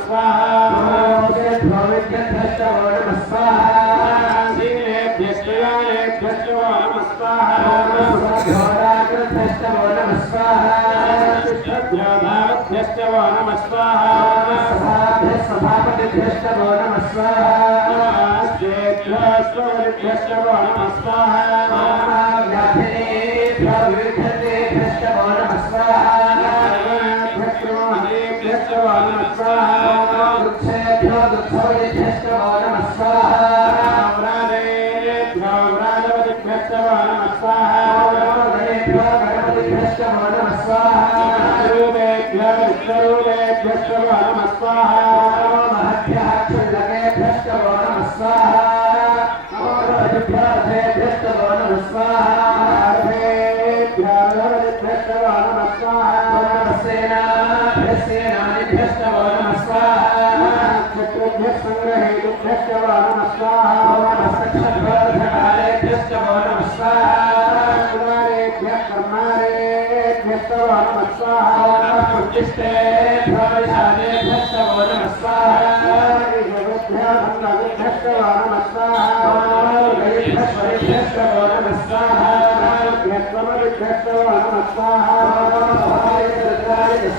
स्वाहा पतये नमः स्वाहा नमः स्वाहा स्वाहाभ्यष्टमो नमः स्वाहा क्षेत्रस्वरिभ्यष्टमो नमः स्वाहा व्याधिनेभ्यो विविधतेभ्यष्टमो नमः स्वाहा भ्यष्टमो नमः स्वाहा वृक्षेभ्यो वृक्षवरिभ्यष्टमो नमः स्वाहा व्राजेभ्यो व्राजवतिभ्यष्टमो नमः स्वाहा गणेभ्यो गणपतिभ्यष्टमो नमः स्वाहा रूपेभ्यो विश्वरूपेभ्यष्टमो नमः स्वाहा महद्भ्यः क्षुल्लकेभ्यष्टमो नमः स्वाहा रजभ्यर्थेभ्यष्टमो नमः स्वाहा रथेभ्यो रजभ्यष्टमो नमः स्वाहा सेनाभ्यस्तेनादिभ्यष्टमो नमः स्वाहा शत्रुभ्यः सङ्ग्रहेभ्यष्टमो नमः स्वाहा हस्तक्षभ्यर्थकालेभ्यष्टमो नमः स्वाहा कुमारेभ्यः कर्मारेभ्यष्टमो नमः स्वाहा पुष्टिष्टेभ्यो विषादेभ्यष्टमो नमः स्वाहा भ्यः भङ्गविभ्यष्टमो नमः स्वाहा गयिभ्यश्वरिभ्यष्टमो नमः स्वाहा भ्यस्वमविभ्यष्टमो नमः स्वाहा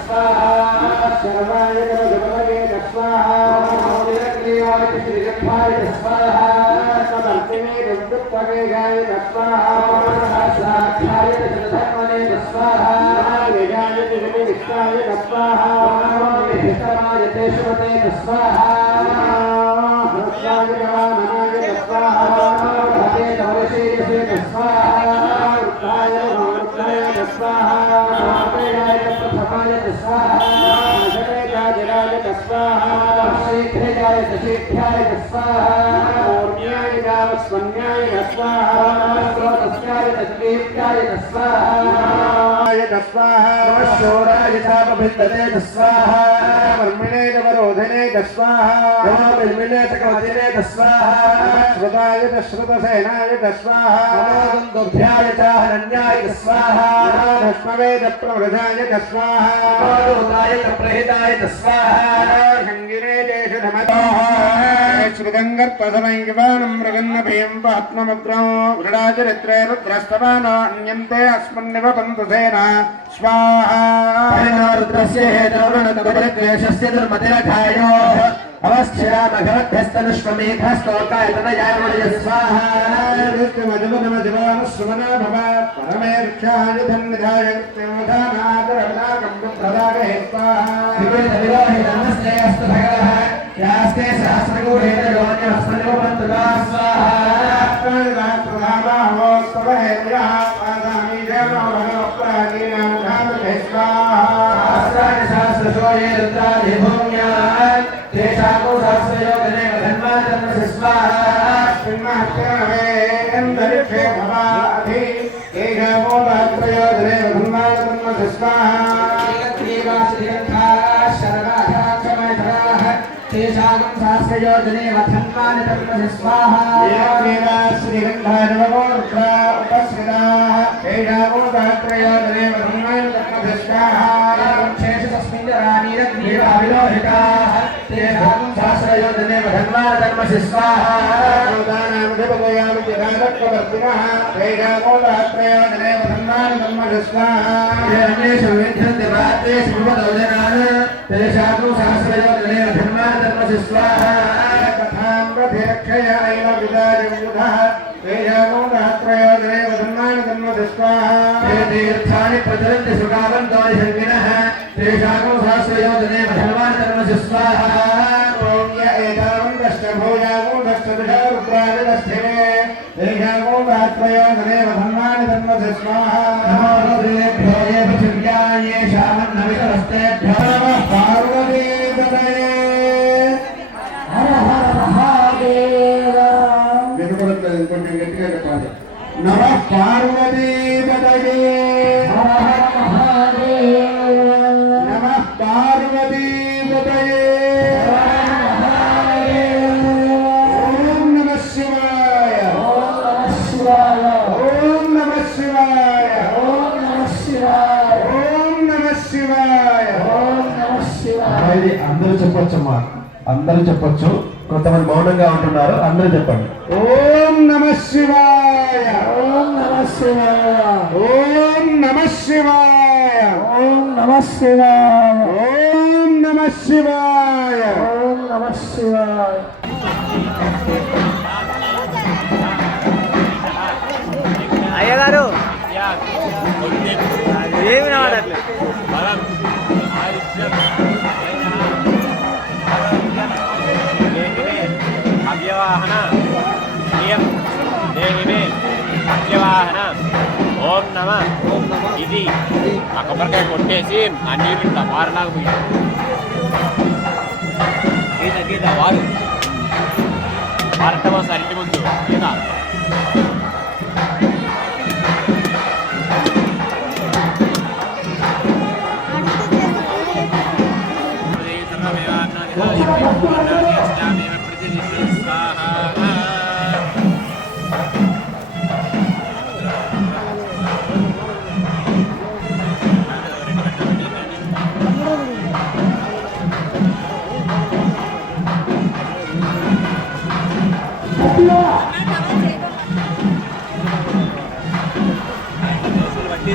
स्वाहा सर्वाय नमः स्वाहा निरग्निवाय श्रीगंधाय स्वाहा तदर्थिने रुद्रत्ववेगाय स्वाहा साक्षाय जगधर्मने स्वाहा वेगाय जगनिष्ठाय स्वाहा हितमाय तेषवते स्वाहा हर्षाय वामनाय स्वाहा भजे नवशेषे स्वाहा उत्थाय नवरुद्धाय स्वाहा प्रथमाय स्वाहा जगराय स्वाहा शीघ्राय शीघ्राय स्वाहा ऊर्ध्याय स्वन्याय स्वाहा स्रोतस्याय दीप्ताय स्वाहा शोराय चापभिन्दते स्वाहा कर्मणे वरोधने स्वाहा बिल्मिने चक्रवतिने स्वाहा श्रुताय श्रुतसेनाय स्वाहा दुर्भ्याय च हरण्याय स्वाहा भस्मवेद प्रवृधाय स्वाहा दूताय प्रहिताय स्वाहा संगिने देश धमतोः श्रुतङ्गर्पसमैवानं मृगन्नभयं पात्ममुग्रं वृडाचरित्रे रुद्रस्तवानो अन्यन्ते अस्मन्निव पन्तु सेना स्वाहा रुद्रस्य हेतुर्वणतपरिद्वेषस्य दुर्मतिरघायोः अवस्थिरामघवद्भ्यस्तनुष्वमेघस्तोकायतनयाय स्वाहा ऋतुमजुमनमजुमानस्वमना भव परमे वृक्षाय धन्विधाय कृत्यवधानादरवदाकं प्रदागहे स्वाहा विविधविलोहि नमस्ते अस्तु भगवः यास्ते सहस्रगूढेन योन्यस्मन्यो बन्धुदा स्वाहा प्रधानाहो स्वहेर्यः पादामि देवो भगवप्राचीनां धामहे स्वाहा सहस्राणि सहस्रशो ये रुद्राधिभूम्यान् तेषाको सहस्रयोगने धन्वादन्मसि स्वाहा स्मिन्महत्यनवेन्दरिक्षे भवाधि एषाको सहस्रयोगने धन्वादन्मसि स्वाहा श्रीगन्धाः शरणाः तेषाकं सहस्रयोजने वधन्वानि धर्मसि स्वाहा श्रीगन्धाः उपस्थिताः तेषाकं सहस्रयोजने वधन्वानि धर्मसि स्वाहा शेष तस्मिन् रानीरग्निवाविलोहिताः तेषाकं सहस्रयोजने वधन्वानि धर्मसि स्वाहा भूतानां देवयामि चिदानत्ववर्तिनः तेषाकं सहस्रयोजने वधन्वानि धर्मसि स्वाहा येषु विद्यन्ते वात्रेषु विपदौजनान् तेषाकं सहस्रयोजने वधन्वानि धर्मसि स्वाहा कथां प्रतिरक्षयाय विदायं युधः तेषाकं सहस्रयोजने वधन्वानि धर्मसि स्वाहा ये तीर्थानि प्रचलन्ति सुखावन्तो शङ्किनः तेषाकं सहस्रयोजने वधन्वानि धर्मसि स्वाहा ॐ य एतावन्तश्च भूयागोदश्च रुद्रादिदस्थिरे तेषाकं सहस्रयोजने वधन्वानि धर्मसि स्वाहा नमो रुद्रेभ्यो ये पृथिव्यां येषामन्नवितरस्तेभ्यो नमः पार्वतीपतये हर हर महादेव विनपडట్లేదు కొంచెం గట్టిగా చెప్పాలి नमः पार्वतीपतये हर हर महादेव नमः पार्वतीपतये ओम नमः शिवाय ओम नमः शिवाय ओम नमः शिवाय ओम नमः शिवाय ओम नमः शिवाय ओम नमः शिवाय ఇది అందరూ చెప్పొచ్చమ్మా, అందరూ చెప్పొచ్చు. కొంతమంది మౌనంగా ఉంటున్నారు, అందరూ చెప్పండి. ओम नमः शिवाय ఓం నమః శివాయ ओम नमः शिवाय ఓం నమః శివాయ ओम नमः शिवाय ఓం నమః శివాయ. అయ్యగారు ఏమి రావట్లే అవ్యవాహన దేహిమే అవ్యవాహన ఓం నమ ఇది ఆ కొబ్బరికాయ కొట్టేసి ఆ నీళ్ళు ఇట్లా వారలాగా పోయి గీత గీత వారు వారటమో సరింటి ముందు గీత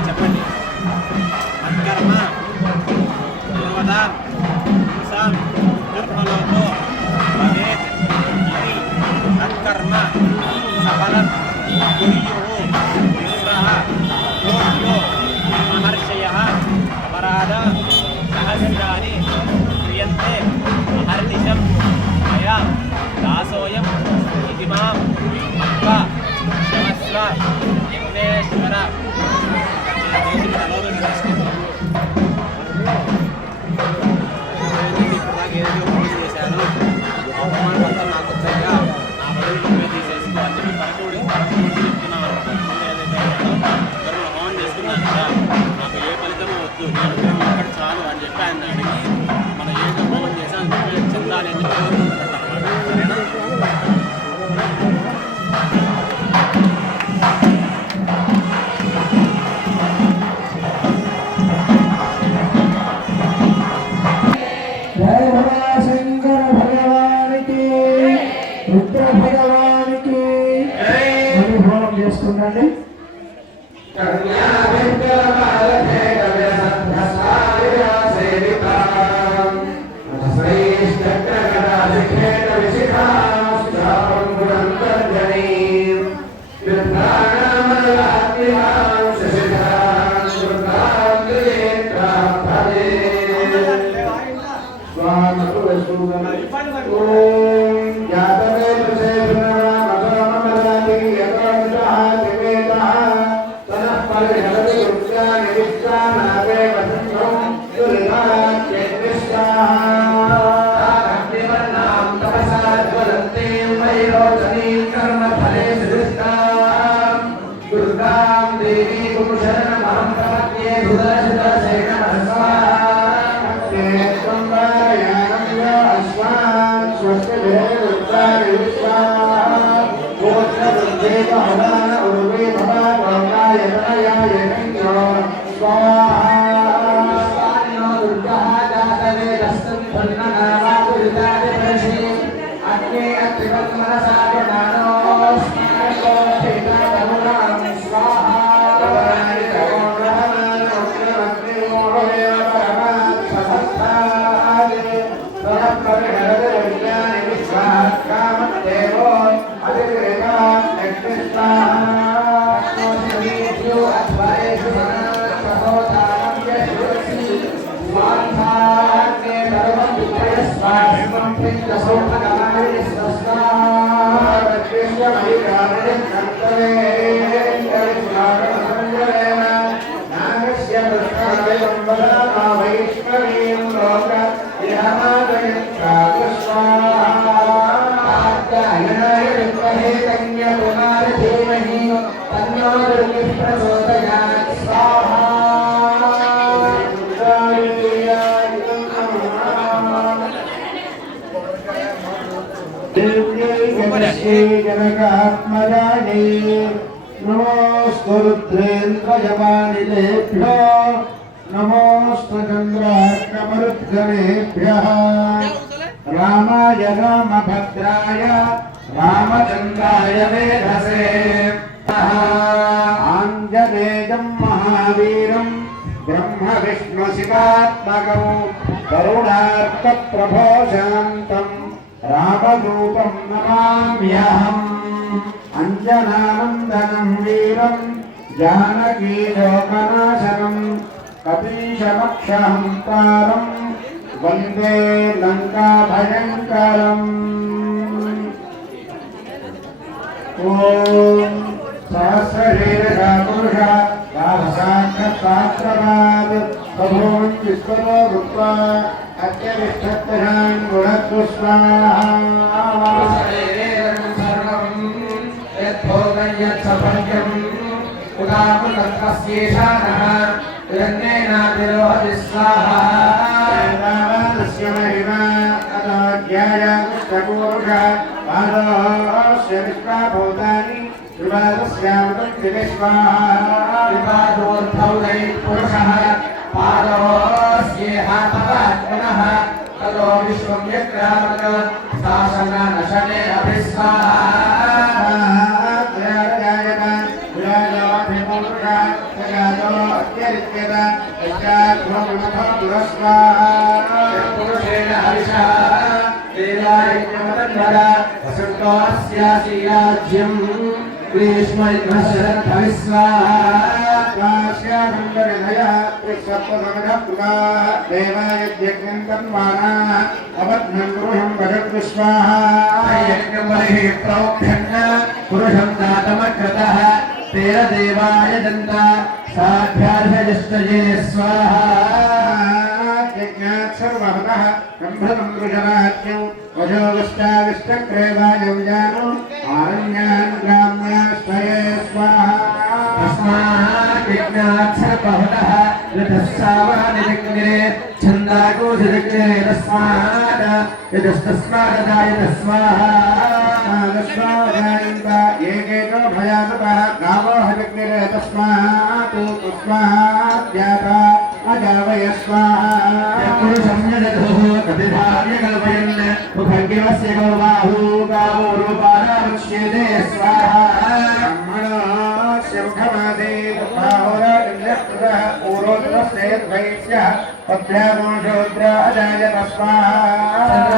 చెప్పండి అత్కర్మ పూర్వదాం సం దుర్ఫలోతో భవేత్ ఇది అత్కర్మ సఫలం కుర్యుః విశ్వః కోట్యో మహర్షయః అపరాధ సహస్రాని క్రియంతే అహర్నిశం మయా దాసోయం ఇది మాం అత్వ శవస్వ విఘ్నేశ్వర చేశాను అవమానం నాకు వచ్చాక నా బదులు నువ్వే తీసేసుకో అని చెప్పి పరశువుడు చెప్తున్నాను. ఏదైతే హోమం చేసుకున్నాను కదా, నాకు ఏ ఫలితమో వద్దు, నేను అనుగ్రహం ఒక్కటి చాలు అని చెప్పి ఆయన అడిగి మనం ఏదో హోమం చేసాం చెందాలి అని చెప్పి సరేనా. జయ భోళాశంకర భగవానికి, రుద్ర భగవానికి హోమం చేసుకుంటండి. जनकात्मजायै नमोऽस्तु रुद्रेन्द्रयमानिलेभ्यो नमोऽस्तु चन्द्रार्कमरुद्गणेभ्यः रामाय रामभद्राय रामचन्द्राय वेधसे आञ्जनेयं महावीरं ब्रह्मविष्णुशिवात्मकं करुणार्कप्रभो शान्तम् రామదూతం నమామ్యహం అంజనానందనం వీరం జానకీ లోకనాశనం కపీశమక్షహంకారం వందే లంకా భయంకరం. ఓం సహస్రశీర్ష పురుష సాక్షాత్ ప్రభుం విశ్వతో భూత్వా అత్యవిష్టత్వశాన్ గుణత్వ స్వాహా. సర్వం యద్భోగం యత్సఫల్యం ఉదాముతస్యేషానః హిరణ్యేనాతిరోహతి స్వాహా. తస్య మహిమా అతోధ్యాయ పురుష పాదోస్య విశ్వాభూతాని త్రిపాదస్యామృతం స్వాహా. త్రిపాదోర్ధౌదై పురుషః పాదోస్యేహ తదాత్మనః తదో విశ్వం యక్రామక శాసననశనే అభిస్వాహా. పురుషేణ హరిషః వసంతోస్యాసి రాజ్యం గ్రీష్మశరద్భవిస్వాహ. దేవాయజ్ఞం తన్మానా అవధ్నం పురుషం భజత్ స్వాహా. ప్రౌఢ్యన్న పురుషం దాతమకృతః తేన దేవాయ దంత సాధ్యార్హయశ్చయే స్వాహా. యజ్ఞాత్ సర్వహతః బ్రహ్మణం ఋషరాజ్యం వజోగష్టావిష్టక్రేవాయం జాను ఆరణ్యాన్ గ్రామ్యాశ్రయే స్వాహా. తస్మాత్ యజ్ఞాత్ సర్వహతః ఋతస్సావానిజగ్నే ఛందాగోజగ్నే తస్మాత్ యజస్తస్మాదదాయ స్వాహా. స్వాహాయంత ఏకేకో భయానుతః గావో హజగ్నిరే తస్మాత్ తస్మాత్ జాత అజావయ స్వాహా. పురుషం యదధుః కపిధార్య కల్పయన్ భర్గివస్య గౌబాహూ గావో రూపాదాముచ్యేతే స్వాహా. బ్రహ్మణోస్య ముఖమాదే బాహురాజన్యః పూర్వోత్తరస్యేద్వైస్య పద్భ్యామోషోద్రాజాయ తస్మాత్.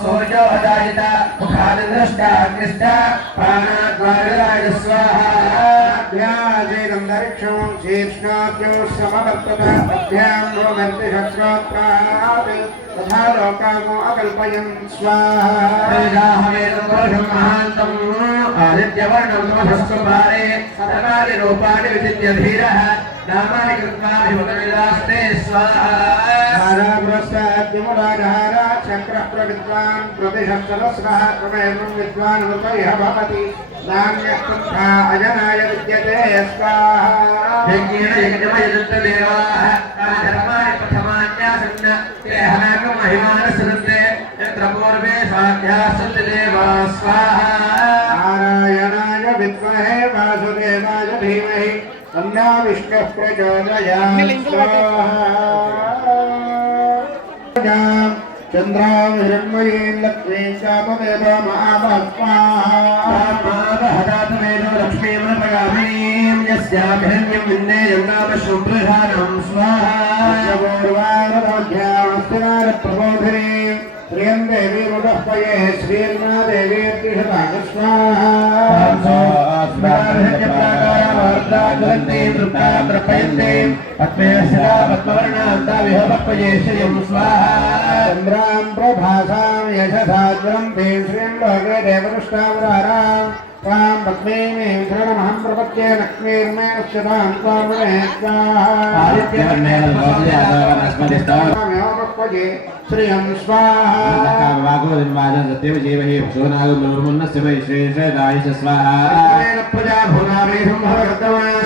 సూర్యో అజాయత ముఖాదిదృష్టాగ్నిష్ట ప్రాణాద్వారాయ స్వాహా. ధ్యాజేదంతరిక్షం శీర్ష్ణాద్యో సమవర్తత అభ్యాం భూమంతి షట్శ్రోత్రాత్ తథా లోకామో అకల్పయన్ స్వాహా. మహాంతం ఆదిత్యవర్ణం తమస్సుపారే సతకాని రూపాణి విచిత్య ధీరః నామాని కృత్వాభిముఖనిదాస్తే స్వాహా. చక్ర ప్రవిద్వాన్ ప్రతిశస్రస్రః క్రమేణం విద్వాన్ ఉపరిహ భవతి నాన్యః అజనాయ విద్యతే స్వాహా. యజ్ఞేన యజ్ఞమయజంతదేవాః ధర్మాణి ప్రథమాన్యాసన్న దేహనాకం మహిమానసరంతే యత్ర పూర్వే సాధ్యాసంతి దేవాः స్వాహా. నారాయణాయ విద్మహే వాసుదేవాయ ధీమహి తన్నో విష్ణుః ప్రచోదయాత్ స్వాహా. చంద్రాం హిరణ్మయీం లక్ష్మీం చాపదేవ మహాభస్వాహదాతమేదో లక్ష్మీమృతగామినీం యస్యాం హిరణ్యం విన్నేయం నామ శుభ్రధానం స్వాహా. ప్రబోధినీం శ్రీయం దేవీ రుడఃపయే శ్రీర్మాదేవీ త్రిషదాగ స్వాహా. చంద్రాం ప్రభాసాం యశసాజ్రం శ్రీం లోకే దేవదృష్టావరారాం తాం పద్మేమీం శరణమహం ప్రపద్యే లక్ష్మీర్మే ఉచ్యతాం త్వామునే స్వాహా. శ్రియం స్వాహా.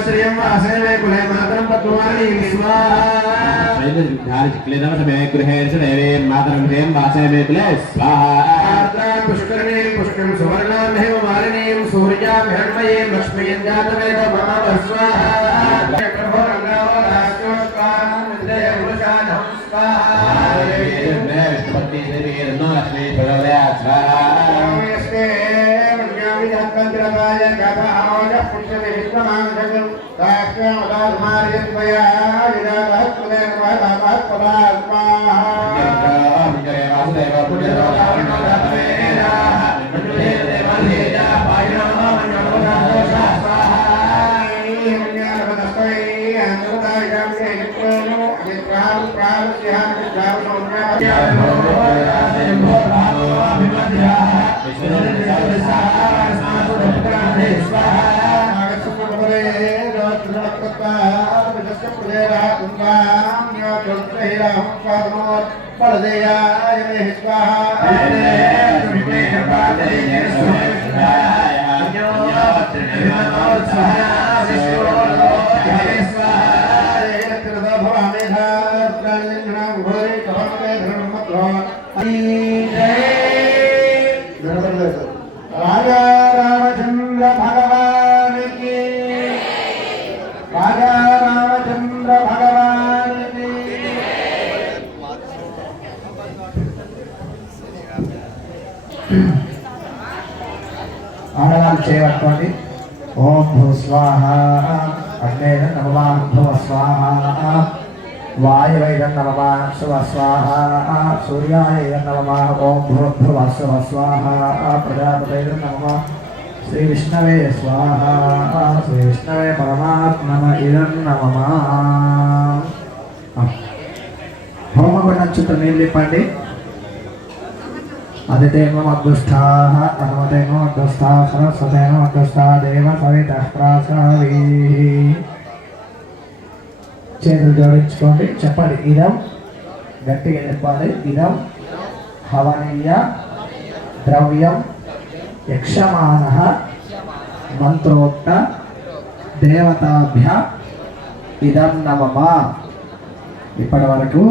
శ్రియం వాసనే కులే మాతరం పద్మాని పుష్కరిణీం పుష్కరం సువర్ణాం హేమ మాలినీం సూర్యాం హిరణ్మయీం లక్ష్మీం జాతవేద మమ స్వాహా. राजा रामचंद्र भगवान की राजा रामचंद्र भगवान की ఆడవాళ్ళు చేయబట్టుకోండి. ఓం భూ స్వాహ అగ్నే నమః భువ స్వాహ వాయువైద నమః శివ స్వాహ సూర్యాయ నమః ఓం భూర్భువ శివ స్వాహ ప్రజాపతయ నమః శ్రీ విష్ణవే స్వాహ శ్రీ విష్ణవే పరమాత్మన ఇదం నమః. హోమగుండం చుట్టూ నీళ్ళు ఇప్పండి. అదితేమో అగ్గుస్థాః హనుమతేమో అగ్గుస్థాః సరస్వతేమో అగ్గుస్థాః దేవ సవితః ప్రాసాదీః. చేతులు జోడించుకోండి, చెప్పండి. ఇదం గట్టిగా చెప్పాలి. ఇదం హవనీయ ద్రవ్యం యక్షమానః మంత్రోక్త దేవతాభ్య ఇదం నమః. ఇప్పటి వరకు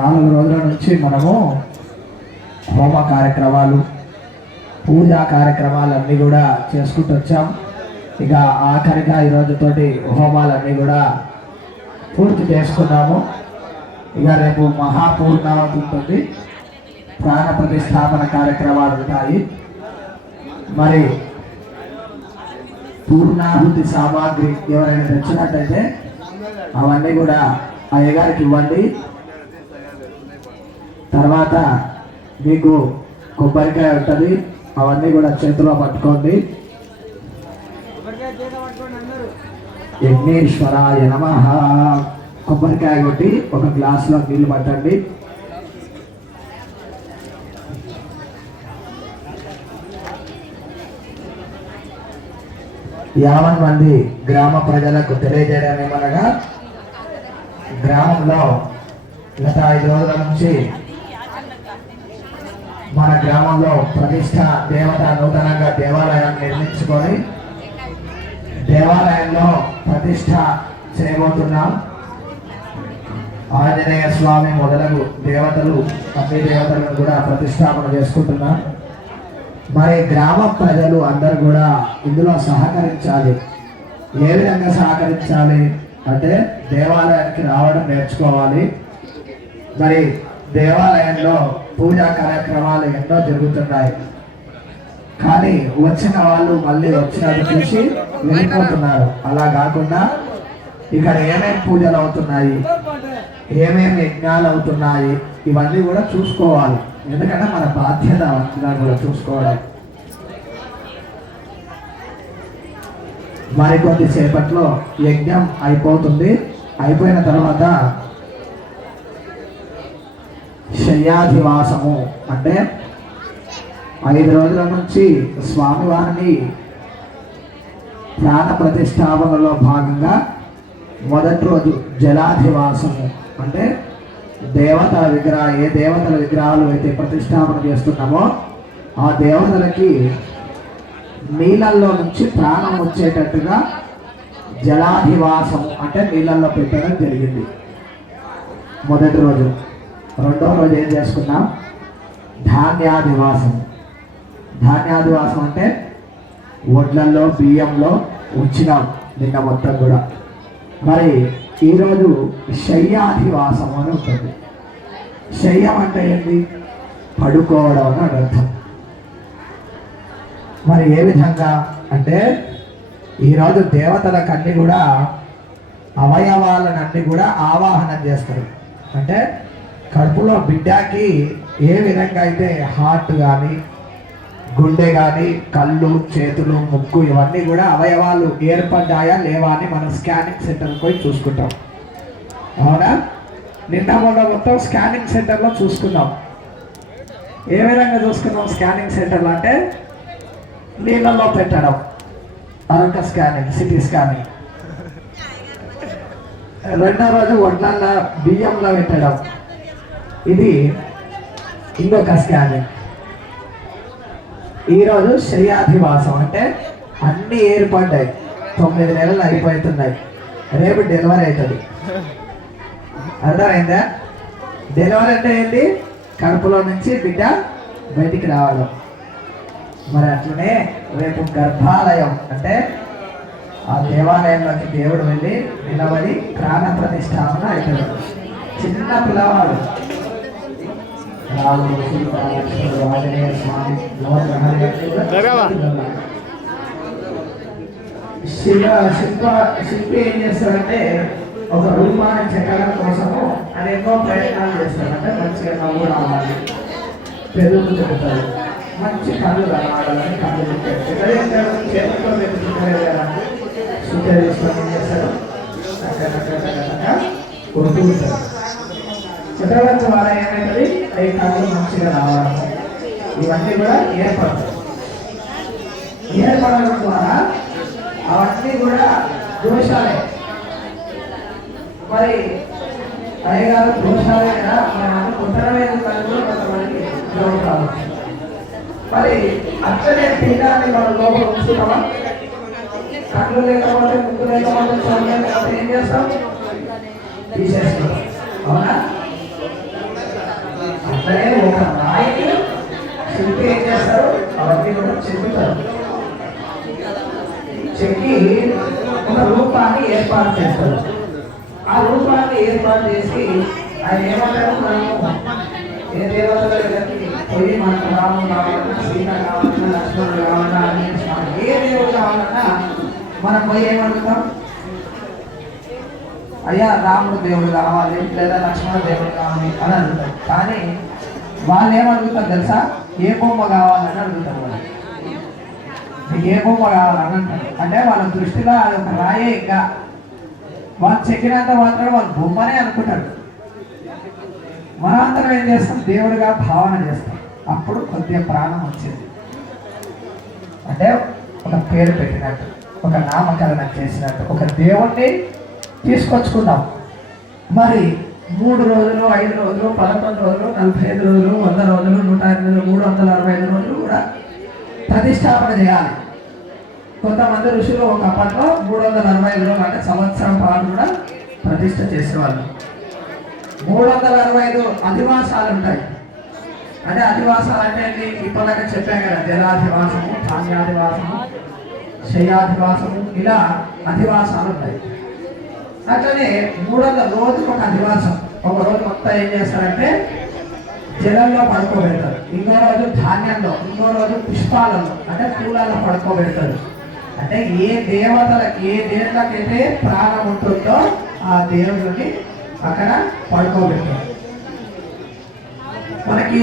4 రోజుల నుంచి మనము హోమ కార్యక్రమాలు పూజా కార్యక్రమాలన్నీ కూడా చేసుకుంటూ వచ్చాం. ఇక ఆఖరిగా ఈరోజుతోటి హోమాలన్నీ కూడా పూర్తి చేసుకున్నాము. ఇక రేపు మహాపూర్ణావతి ఉంటుంది, ప్రాణ ప్రతిష్టాపన కార్యక్రమాలు ఉంటాయి. మరి పూర్ణాహుతి సామాగ్రి ఎవరైనా తెచ్చినట్టయితే అవన్నీ కూడా అయ్యగారికి ఇవ్వండి. తర్వాత మీకు కొబ్బరికాయ ఉంటుంది, అవన్నీ కూడా చేతిలో పట్టుకోండి. యజ్ఞేశ్వరాయ నమః. కొబ్బరికాయ కొట్టి ఒక గ్లాసులో నీళ్లు పట్టండి. యావన్ మంది గ్రామ ప్రజలకు తెలియజేయడం ఏమనగా, గ్రామంలో గత 5 రోజుల నుంచి మన గ్రామంలో ప్రతిష్ట దేవత నూతనంగా దేవాలయాన్ని నిర్మించుకొని దేవాలయంలో ప్రతిష్ట చేయబోతున్నాం. ఆంజనేయ స్వామి మొదలగు దేవతలు అన్ని దేవతలను కూడా ప్రతిష్టాపన చేసుకుంటున్నాం. మరి గ్రామ ప్రజలు అందరూ కూడా ఇందులో సహకరించాలి. ఏ విధంగా సహకరించాలి అంటే దేవాలయానికి రావడం నేర్చుకోవాలి. మరి దేవాలయంలో పూజా కార్యక్రమాలు ఎన్నో జరుగుతున్నాయి, కానీ వచ్చిన వాళ్ళు మళ్ళీ వచ్చినట్టు చూసి వెళ్ళిపోతున్నారు. అలా కాకుండా ఇక్కడ ఏమేమి పూజలు అవుతున్నాయి, ఏమేమి యజ్ఞాలు అవుతున్నాయి, ఇవన్నీ కూడా చూసుకోవాలి. ఎందుకంటే మన బాధ్యత కూడా చూసుకోవడం. మరికొద్ది సేపట్లో యజ్ఞం అయిపోతుంది. అయిపోయిన తర్వాత శయ్యాధివాసము అంటే 5 రోజుల నుంచి స్వామివారిని ప్రాణ ప్రతిష్టాపనలో భాగంగా మొదటి రోజు జలాధివాసము అంటే ఏ దేవతల విగ్రహాలు అయితే ప్రతిష్టాపన చేస్తున్నామో ఆ దేవతలకి నీళ్ళల్లో నుంచి ప్రాణం వచ్చేటట్టుగా జలాధివాసము అంటే నీళ్ళల్లో పెట్టడం జరిగింది మొదటి రోజు. రెండో రోజు ఏం చేసుకున్నాం, ధాన్యాధివాసం. ధాన్యాధివాసం అంటే వడ్లల్లో బియ్యంలో ఉంచినాం నిన్న మొత్తం కూడా. మరి ఈరోజు శయ్యాధివాసం అని ఉంటుంది. శయ్యం అంటే ఏంటి, పడుకోవడం అని అర్థం. మరి ఏ విధంగా అంటే ఈరోజు దేవతలకన్నీ కూడా అవయవాలనన్నీ కూడా ఆవాహనం చేస్తారు. అంటే కడుపులో బిడ్డకి ఏ విధంగా అయితే హార్ట్ కానీ గుండె కానీ కళ్ళు చేతులు ముక్కు ఇవన్నీ కూడా అవయవాలు ఏర్పడ్డాయా లేవా అని మనం స్కానింగ్ సెంటర్కి పోయి చూసుకుంటాం, అవునా? నిన్న మొన్న మొత్తం స్కానింగ్ సెంటర్లో చూసుకున్నాం. ఏ విధంగా చూసుకున్నాం స్కానింగ్ సెంటర్లో అంటే నీళ్ళల్లో పెట్టడం, అరంక స్కానింగ్, సిటీ స్కానింగ్. రెండో రోజు వడ్లల్లో బియ్యంలో పెట్టడం, ఇది ఇంకొక స్కానింగ్. ఈరోజు శయ్యాధివాసం అంటే అన్నీ ఏర్పడ్డాయి, 9 నెలలు అయిపోతున్నాయి. రేపు డెలివరీ అవుతుంది. అర్థమైందా? డెలివరీ అంటే ఏంటి? కడుపులో నుంచి బిడ్డ బయటికి రావడం. మరి అట్లనే రేపు గర్భాలయం అంటే ఆ దేవాలయంలోకి దేవుడు వెళ్ళి నిలబడి ప్రాణ ప్రతిష్టాపన అవుతాడు. చిన్న పిల్లవాడు రాముడు, సీత, లక్ష్మణుడు, ఆంజనేయ స్వామి, శిల్పి ఏం చేస్తాడంటే ఒక రూపాన్ని చెక్కడం కోసము ఆయన ఎన్నో ప్రయత్నాలు చేస్తాడంటే మంచిగా నవ్వు రావాలి, పెరుగులు చెప్తాడు, మంచి కళ్ళు రావాలని కళ్ళు చెప్తాడు. చేతులతో వెతుకుంటారు, శుద్ధ తీసుకొని ఏం చేస్తాడు, కొడుకుంటాడు. చెట్టడం ద్వారా ఏమవుతుంది? అవి కళ్ళు మంచిగా రావడం, ఇవన్నీ కూడా ఏర్పడతాయి. ఏర్పడడం ద్వారా అవన్నీ కూడా దోషాలే. మరి అయ్యగారు దోషాలే కదా, మనం ఉత్తరమైన కళ్ళు కొంతమందికి జోడు కావచ్చు. మరి అట్లనే పీఠాన్ని మనం లోపల ఉంచుతామా? కళ్ళు లేకపోతే, ముక్కు లేకపోతే, చోటు లేకపోతే ఏం చేస్తాం? తీసేస్తాం. అవునా? అట్లనే ఒక రాయికి శిల్పి ఏం చేస్తారు? అవన్నీ కూడా చెక్కుతారు. చెక్కి ఒక రూపాన్ని ఏర్పాటు చేస్తారు. ఆ రూపాన్ని ఏర్పాటు చేసి ఆయన ఏమంటారు? మనము ఏ దేవతల దగ్గరికి పోయి మనకు రాముడు కావాలన్నా, సీత కావాలన్నా, లక్ష్మణుడు కావాలన్నా, ఆంజనేయ స్వామి, ఏ దేవుడు కావాలన్నా మనం పోయి ఏమడుగుతాం? అయ్యా రాముడు దేవుడు కావాలి లేదా లక్ష్మణ దేవుడు కావాలి అని అడుగుతాం. కానీ వాళ్ళు ఏమడుగుతారు తెలుసా? ఏ బొమ్మ కావాలని అడుగుతారు. వాళ్ళు ఏ బొమ్మ కావాలని అంటారు. అంటే వాళ్ళ దృష్టిలో అది ఒక రాయే. ఇంకా వాళ్ళు చెక్కినంత మాత్రం వాళ్ళు బొమ్మనే అనుకుంటారు. మనందరం ఏం చేస్తాం? దేవుడిగా భావన చేస్తాం. అప్పుడు కొద్దిగా ప్రాణం వచ్చింది. అంటే ఒక పేరు పెట్టినట్టు, ఒక నామకరణం చేసినట్టు, ఒక దేవుణ్ణి తీసుకొచ్చుకున్నాం. మరి 3 రోజులు, 5 రోజులు, 11 రోజులు, 45 రోజులు, 100 రోజులు, 108 రోజులు, 365 రోజులు కూడా ప్రతిష్టాపన చేయాలి. కొంతమంది ఋషులు ఒక అప్పట్లో 365 రోజులు అంటే సంవత్సరం పాటు కూడా ప్రతిష్ట చేసేవాళ్ళు. 365 అధివాసాలు ఉంటాయి. అంటే అధివాసాలు అంటే ఇప్పటిదాకా చెప్పాం కదా, జలాధివాసము, ధాన్యాధివాసము, శయ్యాధివాసము, ఇలా అధివాసాలు ఉంటాయి. అట్లనే 300 రోజులకు ఒక అధివాసం. ఒక రోజు మొత్తం ఏం చేస్తారంటే జలంలో పడుకోబెడతారు, ఇంకో రోజు ధాన్యంలో, ఇంకో రోజు పుష్పాలలో అంటే పూలలో పడుకోబెడతారు. అంటే ఏ దేవతలకి, ఏ దేవుళ్ళకైతే ప్రాణం ఉంటుందో ఆ దేవుడిని అక్కడ పడుకోబెడతారు. మనకి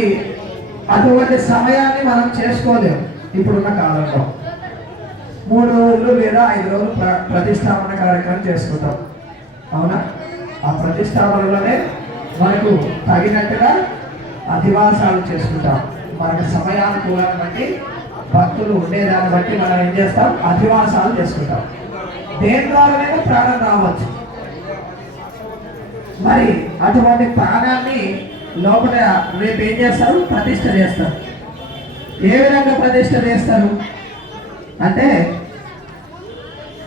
అటువంటి సమయాన్ని మనం చేసుకోలేము ఇప్పుడున్న కాలంలో. 3 రోజులు లేదా 5 రోజులు ప్రతిష్టాపన కార్యక్రమం చేసుకుంటాం. అవునా? ఆ ప్రతిష్టాపనలోనే మనకు తగినట్టుగా అధివాసాలు చేసుకుంటాం. మనకు సమయానుకూలాన్ని బట్టి, భక్తులు ఉండేదాన్ని బట్టి మనం ఏం చేస్తాం? అధివాసాలు చేసుకుంటాం. దేని ద్వారానే ప్రాణం రావచ్చు. మరి అటువంటి ప్రాణాన్ని లోపల రేపు ఏం చేస్తారు? ప్రతిష్ఠ చేస్తారు. ఏ విధంగా ప్రతిష్ఠ చేస్తారు అంటే,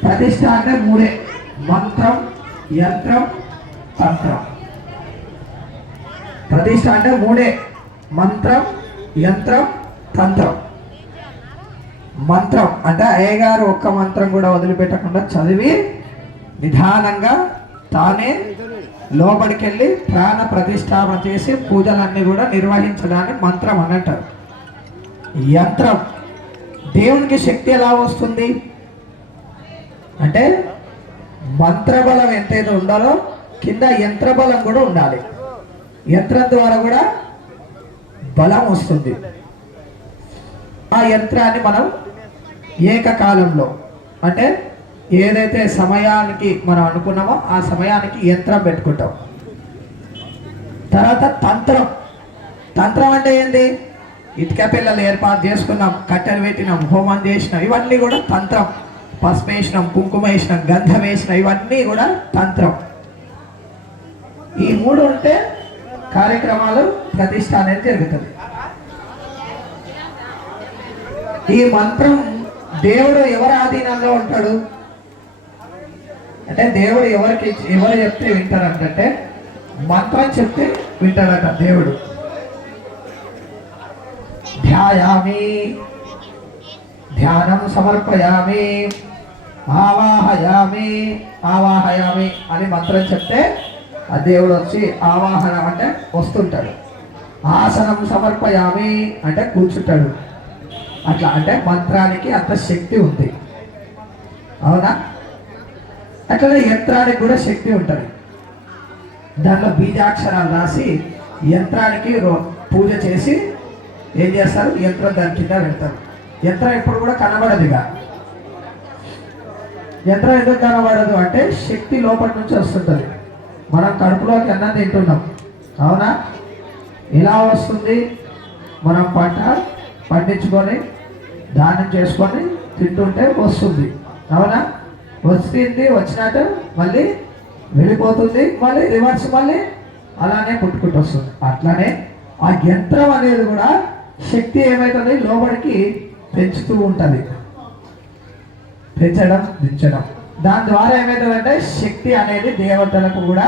ప్రతిష్ఠ అంటే 3: మంత్రం, యంత్రం, తంత్రం. ప్రతిష్ఠ అంటే 3: మంత్రం, యంత్రం, తంత్రం. మంత్రం అంటే అయ్యగారు ఒక్క మంత్రం కూడా వదిలిపెట్టకుండా చదివి నిదానంగా తానే లోపలికి వెళ్ళి ప్రాణ ప్రతిష్టాపన చేసి పూజలన్నీ కూడా నిర్వహించడాన్ని మంత్రం అని అంటారు. యంత్రం, దేవునికి శక్తి ఎలా వస్తుంది అంటే మంత్రబలం ఎంతైతే ఉండాలో కింద యంత్రబలం కూడా ఉండాలి. యంత్రం ద్వారా కూడా బలం వస్తుంది. ఆ యంత్రాన్ని మనం ఏకకాలంలో అంటే ఏదైతే సమయానికి మనం అనుకున్నామో ఆ సమయానికి యంత్రం పెట్టుకుంటాం. తర్వాత తంత్రం. తంత్రం అంటే ఏంది? ఇటుక పిల్లలు ఏర్పాటు చేసుకున్నాం, కట్టెలు పెట్టినాం, హోమం చేసినాం, ఇవన్నీ కూడా తంత్రం. పసుపు వేసినాం, కుంకుమ వేసినాం, గంధం వేసినాం, ఇవన్నీ కూడా తంత్రం. ఈ 3 ఉంటే కార్యక్రమాలు ప్రతిష్ట అనేది జరుగుతుంది. ఈ మంత్రం దేవుడు ఎవరి ఆధీనంలో ఉంటాడు అంటే, దేవుడు ఎవరు చెప్తే వింటారంటే, మంత్రం చెప్తే వింటాడట దేవుడు. ధ్యాయామి, ధ్యానం సమర్పయామి, ఆవాహయామి, ఆవాహయామి అని మంత్రం చెప్తే ఆ దేవుడు వచ్చి ఆవాహనం అంటే వస్తుంటాడు. ఆసనం సమర్పయామి అంటే కూర్చుంటాడు. అట్లా అంటే మంత్రానికి అంత శక్తి ఉంది, అవునా? అట్లనే యంత్రానికి కూడా శక్తి ఉంటుంది. దాంట్లో బీజాక్షరాలు రాసి యంత్రానికి పూజ చేసి ఏం చేస్తారు? యంత్రం దాని కింద పెడతారు. యంత్రం ఎప్పుడు కూడా కనబడదుగా. యంత్రం ఎందుకు కనబడదు అంటే, శక్తి లోపటి నుంచి వస్తుంటుంది. మనం కడుపులోకి అన్నం తింటున్నాం, అవునా? ఎలా వస్తుంది? మనం పంట పండించుకొని దానం చేసుకొని తింటుంటే వస్తుంది, అవునా? వచ్చినట్టు మళ్ళీ వెళ్ళిపోతుంది, మళ్ళీ రివర్స్ మళ్ళీ అలానే పుట్టుకుంటూ వస్తుంది. అట్లానే ఆ యంత్రం అనేది కూడా శక్తి ఏమవుతుంది? లోపలికి పెంచుతూ ఉంటుంది, పెంచడం దించడం. దాని ద్వారా ఏమవుతుందంటే శక్తి అనేది దేవతలకు కూడా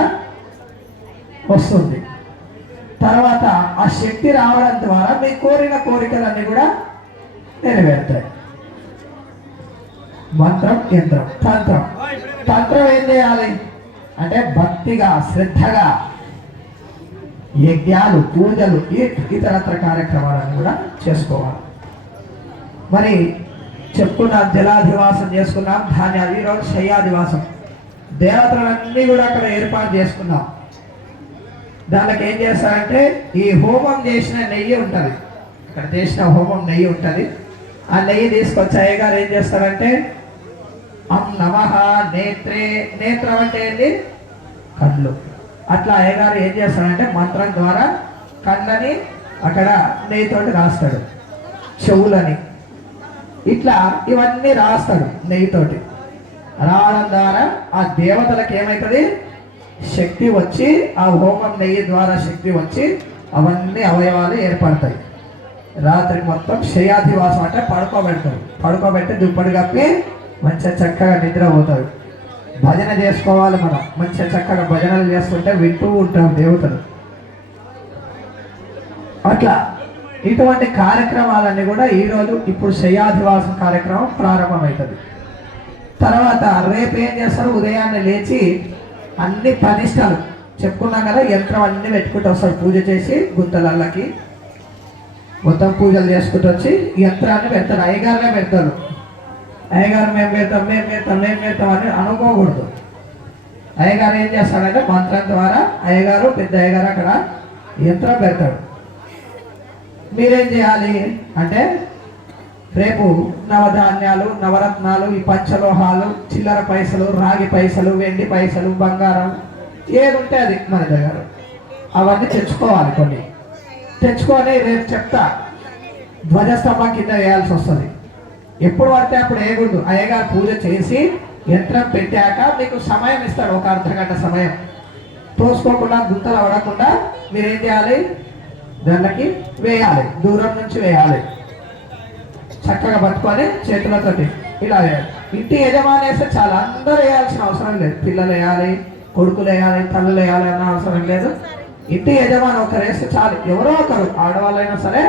వస్తుంది. తర్వాత ఆ శక్తి రావడం ద్వారా మీ కోరిన కోరికలన్నీ కూడా నెరవేరుతాయి. మంత్రం, యంత్రం. తంత్రం. తంత్రం ఏం చేయాలి అంటే, భక్తిగా శ్రద్ధగా యజ్ఞాలు, పూజలు, ఇతరత్ర కార్యక్రమాలను కూడా చేసుకోవాలి. మరి చెప్పుకున్నాం, జలాధివాసం చేసుకున్నాం, ధాన్యాలు. ఈరోజు శయ్యాదివాసం. దేవతలన్నీ కూడా అక్కడ ఏర్పాటు చేసుకున్నాం. దానికి ఏం చేస్తారంటే, ఈ హోమం చేసిన నెయ్యి ఉంటుంది, ఇక్కడ చేసిన హోమం నెయ్యి ఉంటుంది. ఆ నెయ్యి తీసుకొచ్చి అయ్యగారు ఏం చేస్తారంటే, అం నమః నేత్రే. నేత్రం అంటే ఏంటి? కళ్ళు. అట్లా అయ్యగారు ఏం చేస్తాడంటే మంత్రం ద్వారా కళ్ళని అక్కడ నెయ్యితోటి రాస్తాడు, చెవులని ఇట్లా ఇవన్నీ రాస్తాడు నెయ్యితోటి. రావడం ద్వారా ఆ దేవతలకు ఏమవుతుంది? శక్తి వచ్చి, ఆ హోమం నెయ్యి ద్వారా శక్తి వచ్చి అవన్నీ అవయవాలు ఏర్పడతాయి. రాత్రి మొత్తం శయ్యాధివాసం అంటే పడుకోబెడతారు. పడుకోబెట్టి దుప్పటి కప్పి మంచిగా చక్కగా నిద్రపోతారు. భజన చేసుకోవాలి మనం. మంచిగా చక్కగా భజనలు చేస్తుంటే వింటూ ఉంటాం దేవతలు. అట్లా ఇటువంటి కార్యక్రమాలన్నీ కూడా ఈరోజు ఇప్పుడు శయ్యాధివాసం కార్యక్రమం ప్రారంభమవుతుంది. తర్వాత రేపు ఏం చేస్తారు? ఉదయాన్నే లేచి అన్ని ప్రతిష్టలు చెప్పుకున్నాం కదా, యంత్రం అన్ని పెట్టుకుంటూ వస్తారు. పూజ చేసి గుంతలల్లకి మొత్తం పూజలు చేసుకుంటూ వచ్చి యంత్రాన్ని పెడతారు. అయ్యగారులే పెడతారు. అయ్యగారు మేము పెడతాం అని అనుకోకూడదు. అయ్యగారు ఏం చేస్తాడంటే మంత్రం ద్వారా అయ్యగారు, పెద్ద అయ్యగారు అక్కడ యంత్రం పెడతాడు. మీరేం చేయాలి అంటే, రేపు నవధాన్యాలు, నవరత్నాలు, ఈ పంచలోహాలు, చిల్లర పైసలు, రాగి పైసలు, వెండి పైసలు, బంగారం ఏది ఉంటే అది మన దగ్గర అవన్నీ తెచ్చుకోవాలి. కొన్ని తెచ్చుకొని రేపు చెప్తా, ధ్వజస్తంభం కింద వేయాల్సి వస్తుంది. ఎప్పుడు పడితే అప్పుడు వేయకూడదు. అయ్యగారు పూజ చేసి యంత్రం పెట్టాక మీకు సమయం ఇస్తాడు, ఒక అర్ధగంట సమయం. తోసుకోకుండా, గుంతలు పడకుండా మీరేం చేయాలి? దానికి వేయాలి, దూరం నుంచి వేయాలి. చక్కగా పట్టుకొని చేతులతోటి ఇలా వేయాలి. ఇంటి యజమాని వేస్తే చాలా, అందరూ వేయాల్సిన అవసరం లేదు. పిల్లలు వేయాలి, కొడుకులు వేయాలి, తల్లులు వేయాలి అన్న అవసరం లేదు. ఇంటి యజమాని ఒకరు వేస్తే చాలు. ఎవరో ఒకరు, ఆడవాళ్ళైనా సరే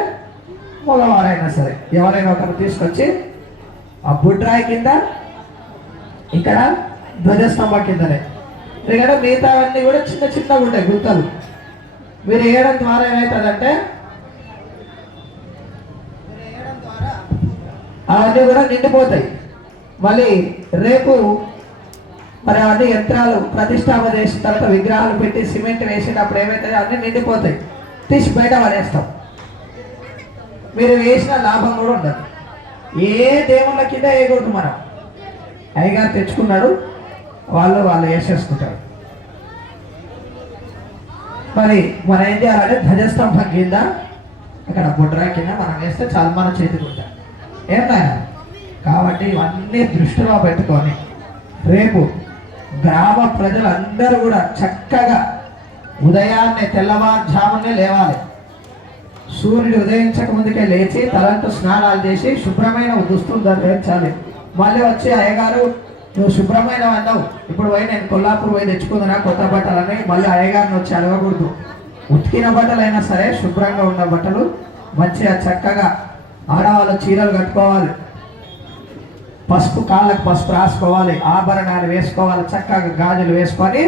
మగవారైనా సరే, ఎవరైనా ఒకరు తీసుకొచ్చి ఆ బుడ్రాయి కింద, ఇక్కడ ధ్వజస్తంభం కిందనే, ఎందుకంటే మిగతావన్నీ కూడా చిన్న చిన్నగా ఉంటాయి గుంతలు. మీరు వేయడం ద్వారా ఏమవుతుందంటే అవన్నీ కూడా నిండిపోతాయి. మళ్ళీ రేపు మరి అవన్నీ యంత్రాలు ప్రతిష్టాపన చేసిన తర్వాత విగ్రహాలు పెట్టి సిమెంట్ వేసినప్పుడు ఏమవుతాయి? అన్నీ నిండిపోతాయి. తీసి బయట పడేస్తాం. మీరు వేసిన లాభం కూడా ఉండదు. ఏ దేవుళ్ళ కింద వేయకూడదు. మనం అయ్యగారు తెచ్చుకున్నాడు, వాళ్ళు వేసేసుకుంటారు. మరి మనం ఏం చేయాలంటే ధ్వజస్తంభం కింద ఇక్కడ బొడ్రా కింద మనం వేస్తే చాలా మన చేతికి ఉంటాయి ఏమైనా. కాబట్టి ఇవన్నీ దృష్టిలో పెట్టుకొని రేపు గ్రామ ప్రజలందరూ కూడా చక్కగా ఉదయాన్నే తెల్లవారుజామునే లేవాలి. సూర్యుడు ఉదయించక ముందుకే లేచి తలంటూ స్నానాలు చేసి శుభ్రమైన దుస్తులు ధరించాలి. మళ్ళీ వచ్చి అయ్యగారు నువ్వు శుభ్రమైన అన్నావు, ఇప్పుడు పోయి నేను కొల్లాపూర్ పోయి తెచ్చుకుందునా కొత్త బట్టలని మళ్ళీ అయ్యగారిని వచ్చి అడగకూడదు. ఉతికిన బట్టలైనా సరే శుభ్రంగా ఉన్న బట్టలు మంచిగా చక్కగా ఆడవాళ్ళు చీరలు కట్టుకోవాలి, పసుపు కాళ్ళకు పసుపు రాసుకోవాలి, ఆభరణాలు వేసుకోవాలి, చక్కగా గాజులు వేసుకొని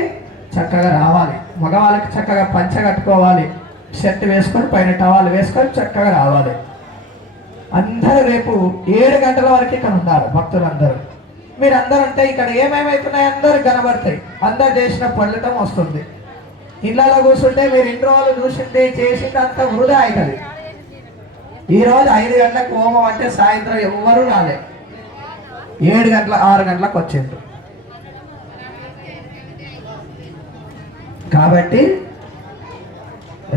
చక్కగా రావాలి. మగవాళ్ళకి చక్కగా పంచ కట్టుకోవాలి, షర్ట్ వేసుకొని పైన టవాలు వేసుకొని చక్కగా రావాలి. అందరూ రేపు 7 గంటల వరకు ఇక్కడ ఉన్నారు భక్తులందరూ. మీరు అందరూ ఉంటే ఇక్కడ ఏమేమవుతున్నాయి అందరూ కనబడతాయి, అందరు చేసిన ఫలితం వస్తుంది. ఇళ్ళలో కూర్చుంటే మీరు ఇన్ని రోజులు చూసింది చేసింది అంత వృధా అవుతుంది. ఈరోజు 5 గంటలకు హోమం అంటే సాయంత్రం ఎవ్వరూ రాలే, 7 గంటల 6 గంటలకు వచ్చిండ్రు. కాబట్టి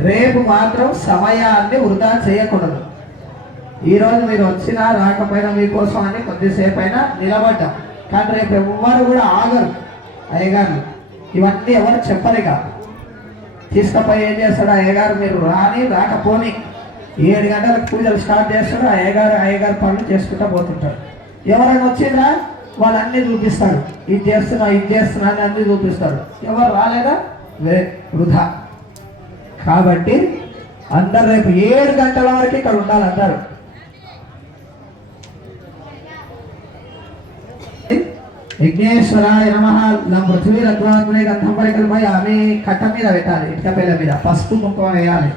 రేపు మాత్రం సమయాన్ని వృధా చేయకూడదు. ఈరోజు మీరు వచ్చినా రాకపోయినా మీకోసం అని కొద్దిసేపు అయినా నిలబడ్డాం, కానీ రేపు ఎవ్వరు కూడా ఆగరు. అయ్యగారు ఇవన్నీ ఎవరు చెప్పరు. కాదు తీసుకపోయి ఏం చేస్తాడు అయ్యగారు, మీరు రాని రాకపోని 7 గంటలకు పూజలు స్టార్ట్ చేస్తాడు. అయ్యగారు పనులు చేసుకుంటూ పోతుంటాడు. ఎవరైనా వచ్చిందా వాళ్ళన్నీ చూపిస్తాడు, ఇది చేస్తున్నా అని అన్నీ చూపిస్తాడు. ఎవరు రాలేదా వృధా. కాబట్టి అందరు రేపు 7 గంటల వరకు ఇక్కడ ఉండాలి. అందరూ విఘ్నేశ్వరాయ నమః. పృథ్వీ రత్నాత్మనే గంధం పరికల్పయామి. కట్ట మీద పెట్టాలి, ఇటుక పిల్ల మీద పసుపు కుంకుమ వేయాలి.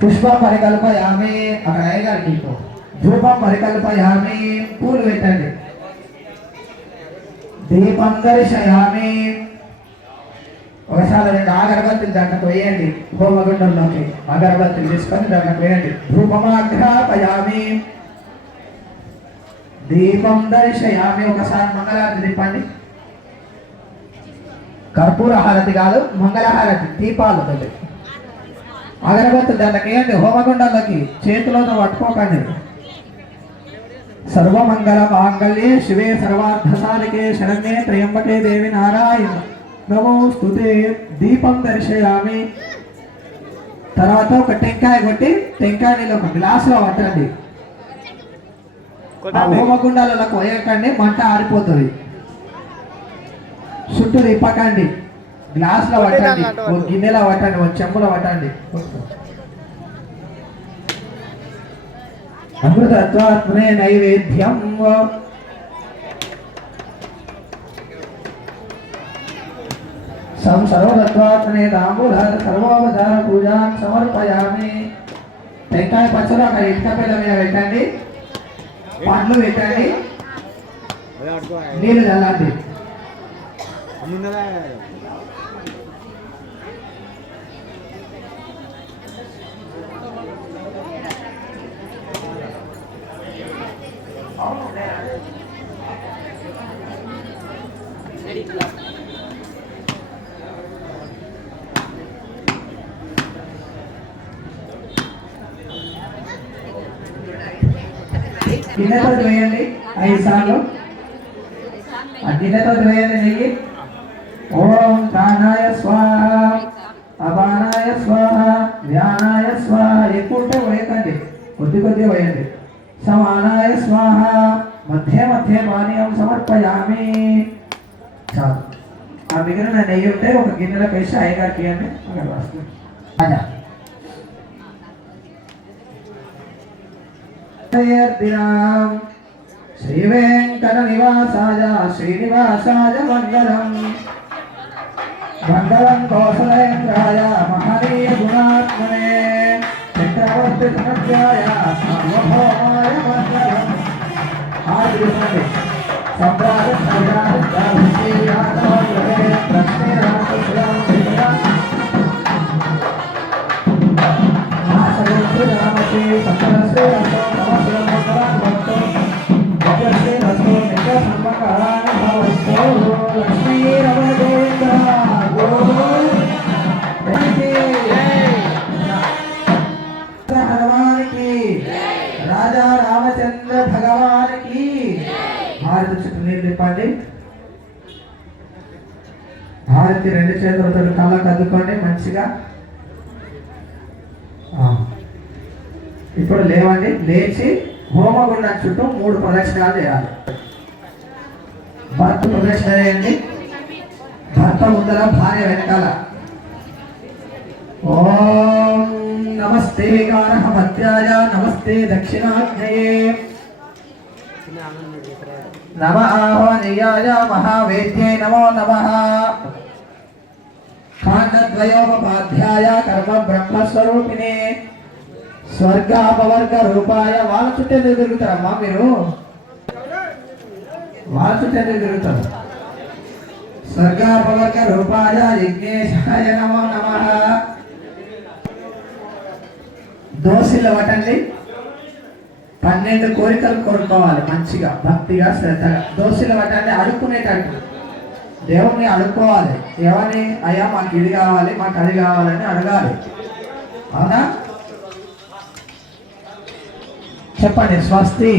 పుష్పం పరికల్పయామి, అక్కడ అయ్యగారికి ధూపం పరికల్పయామి, పూలు పెట్టండి. దీపం దర్శయామి, ఒకసారి 2 అగరబత్తులు దాంట్లోకి వేయండి. హోమగుండంలోకి అగరబత్తులు తీసుకొని దాంట్లోకి వేయండి. ధూపమాఘ్రాపయామి, దీపం దర్శయామి. ఒకసారి మంగళహారతి తిప్పండి. కర్పూర హారతి కాదు, మంగళహారతి దీపాలు తల్లి. అగరబత్తులు దాంట్లోకి వేయండి. హోమగుండంలోకి చేతులతో పట్టుకోకండి. సర్వమంగళ మాంగళ్యే శివే సర్వార్థసాధికే శరణ్యే త్రయంబకే దేవి నారాయణ నమోస్తుతే. దీపం దర్శయామి. తర్వాత ఒక టెంకాయ కొట్టి టెంకాయ నీళ్ళు ఒక గ్లాసులో పట్టండి. హోమగుండాలలో పోయకండి, మంట ఆరిపోతుంది. చుట్టూ తిప్పకండి, గ్లాసులో పట్టండి, ఒక గిన్నెలో పట్టండి, ఒక చెంబులో పట్టండి. అమృతత్వాత్మనే నైవేద్యం. సర్వతత్వాత్మనే తాంబూలాద సర్వోపచార పూజాన్ సమర్పయామి. టెంకాయ పచ్చలో అక్కడ ఇటుక పిల్ల మీద పెట్టండి, పండ్లు పెట్టండి, నీళ్ళు చల్లండి. గిన్నెతో వేయండి 5 సార్లు. ఆ గిన్నెతో వేయండి నెయ్యి. ఓం ప్రాణాయ స్వాహ, అపానాయ స్వాహ, వ్యానాయ స్వాహ. ఎక్కువ ఉంటే వేయకండి, కొద్దిగా వేయండి. సమానాయ స్వాహ, మధ్య మధ్య పానీయం సమర్పయామి. చాలు. ఆ మిగిలిన నెయ్యి ఉంటే ఒక గిన్నెలో వేసి అయ్యగారికి ఇవ్వండి. అక్కడ వస్తుంది. శ్రీ వెంకట నివాసాయ శ్రీనివాసాయ మంగళం. మంగళం కౌసలేంద్రాయ మహనీయ గుణాత్మనే చక్రవర్తి ధనజ్ఞాయ సార్వభౌమాయ మంగళం. ఆదిశండి సంప్రాద లక్ష్మీ రమణ గోవింద గోవింద. హారతి 2 చేతులతో కళ్ళకు అద్దుకోండి మంచిగా. ఇప్పుడు లేవండి, లేచి హోమగుండం చుట్టూ 3 ప్రదక్షిణాలు చేయాలి. భర్త ప్రదక్షిణ చేయండి, భర్త ముందర, భార్య వెనకాల. ఓం నమస్తే గార్హపత్యాయ నమస్తే దక్షిణాగ్నయే నమ ఆహ్వానీయాయ మహావేద్యే నమో నమః. ఖాండద్వయోపాధ్యాయ కర్మ బ్రహ్మస్వరూపిణే స్వర్గాపవర్గ రూపాయ. వాళ్ళ చుట్టూ ఎందుకు తిరుగుతారమ్మా మీరు? వాళ్ళ చుట్టూ ఎందుకు తిరుగుతారు? స్వర్గాపవర్గ రూపాయ యజ్ఞేశాయ నమో నమః. దోసిల వటండి, 12 కోరికలు కోరుకోవాలి మంచిగా, భక్తిగా, శ్రద్ధగా. దోసిల వటండి, అడుక్కునేటట్టు దేవుణ్ణి అడుక్కోవాలి. ఏమని? అయ్యా మాకు ఇది కావాలి, మాకు అది కావాలని అడగాలి. అవునా? చెప్పండి స్వస్తి,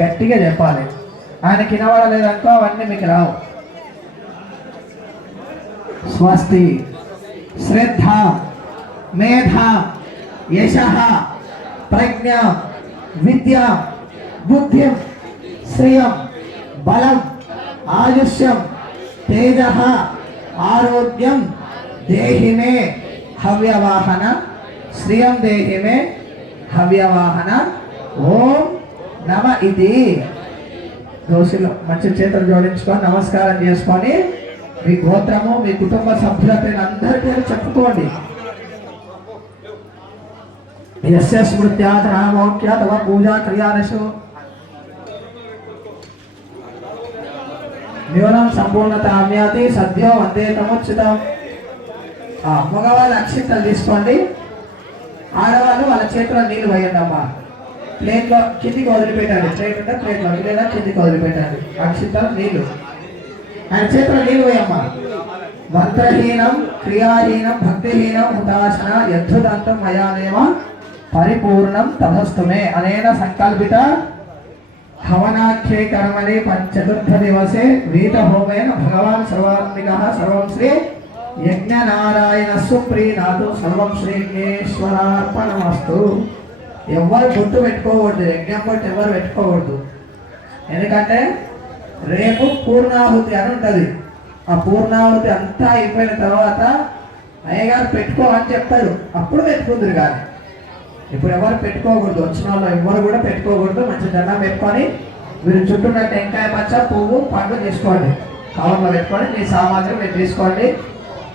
గట్టిగా చెప్పాలి. ఆయనకి వినబడలేదనుకో అవన్నీ మీకు రావు. స్వస్తి శ్రద్ధ మేధ యశ ప్రజ్ఞ విద్య బుద్ధిం శ్రియం బలం ఆయుష్యం తేజ ఆరోగ్యం దేహి మే హవ్యవాహన. శ్రియం దేహి మే హవ్యవాహన. ఓం నమ. ఇది దోషులు మంచి చేతులు జోడించుకొని నమస్కారం చేసుకొని మీ గోత్రము, మీ కుటుంబ సభ్యుల పేరు అందరి పేరు చెప్పుకోండి. యస్య స్మృత్యాత్ రామోక్య తవ పూజా క్రియారసు న్యూనం సంపూర్ణతామ్యాతి సద్యో వందే తమోచ్యుతం. మగవాళ్ళు అక్షింతలు తీసుకోండి, ఆడవాళ్ళు వాళ్ళ చేతిలో నీళ్ళు వేయండి అమ్మా. ప్లేట్లో కిందికి వదిలిపెట్టండి, ప్లేట్ ఉంటే ప్లేట్లో లేదా కిందికి వదిలిపెట్టండి. అక్షింతలు నీళ్ళు ఆయన చేతిలో నీళ్ళు వేయమ్మా. మంత్రహీనం క్రియాహీనం భక్తిహీనం హుతాశన యద్ధుదంతం మయానేమ పరిపూర్ణం తథస్తుమే అనేన సంకల్పిత హవనాఖ్యే కర్మణి చతుర్థ దివసే వీత హోమేన భగవాన్ సర్వాత్మికః సర్వం శ్రీ యజ్ఞనారాయణ సుప్రీనాథు సర్వం శ్రీజ్ఞేశ్వరార్పణమస్తు. ఎవరు బొట్టు పెట్టుకోకూడదు, యజ్ఞం బొట్టు ఎవరు పెట్టుకోకూడదు. ఎందుకంటే రేపు పూర్ణాహుతి అని ఉంటుంది. ఆ పూర్ణాహుతి అంతా అయిపోయిన తర్వాత అయ్యగారు పెట్టుకోమని చెప్తారు, అప్పుడు పెట్టుకుందరు. కానీ ఇప్పుడు ఎవరు పెట్టుకోకూడదు, వచ్చిన వాళ్ళు ఎవరు కూడా పెట్టుకోకూడదు. మంచి దండం పెట్టుకొని మీరు చుట్టూ టెంకాయ పచ్చ పువ్వు పండు తీసుకోండి, కవర్లో పెట్టుకొని మీ సామాగ్రి మీరు తీసుకోండి.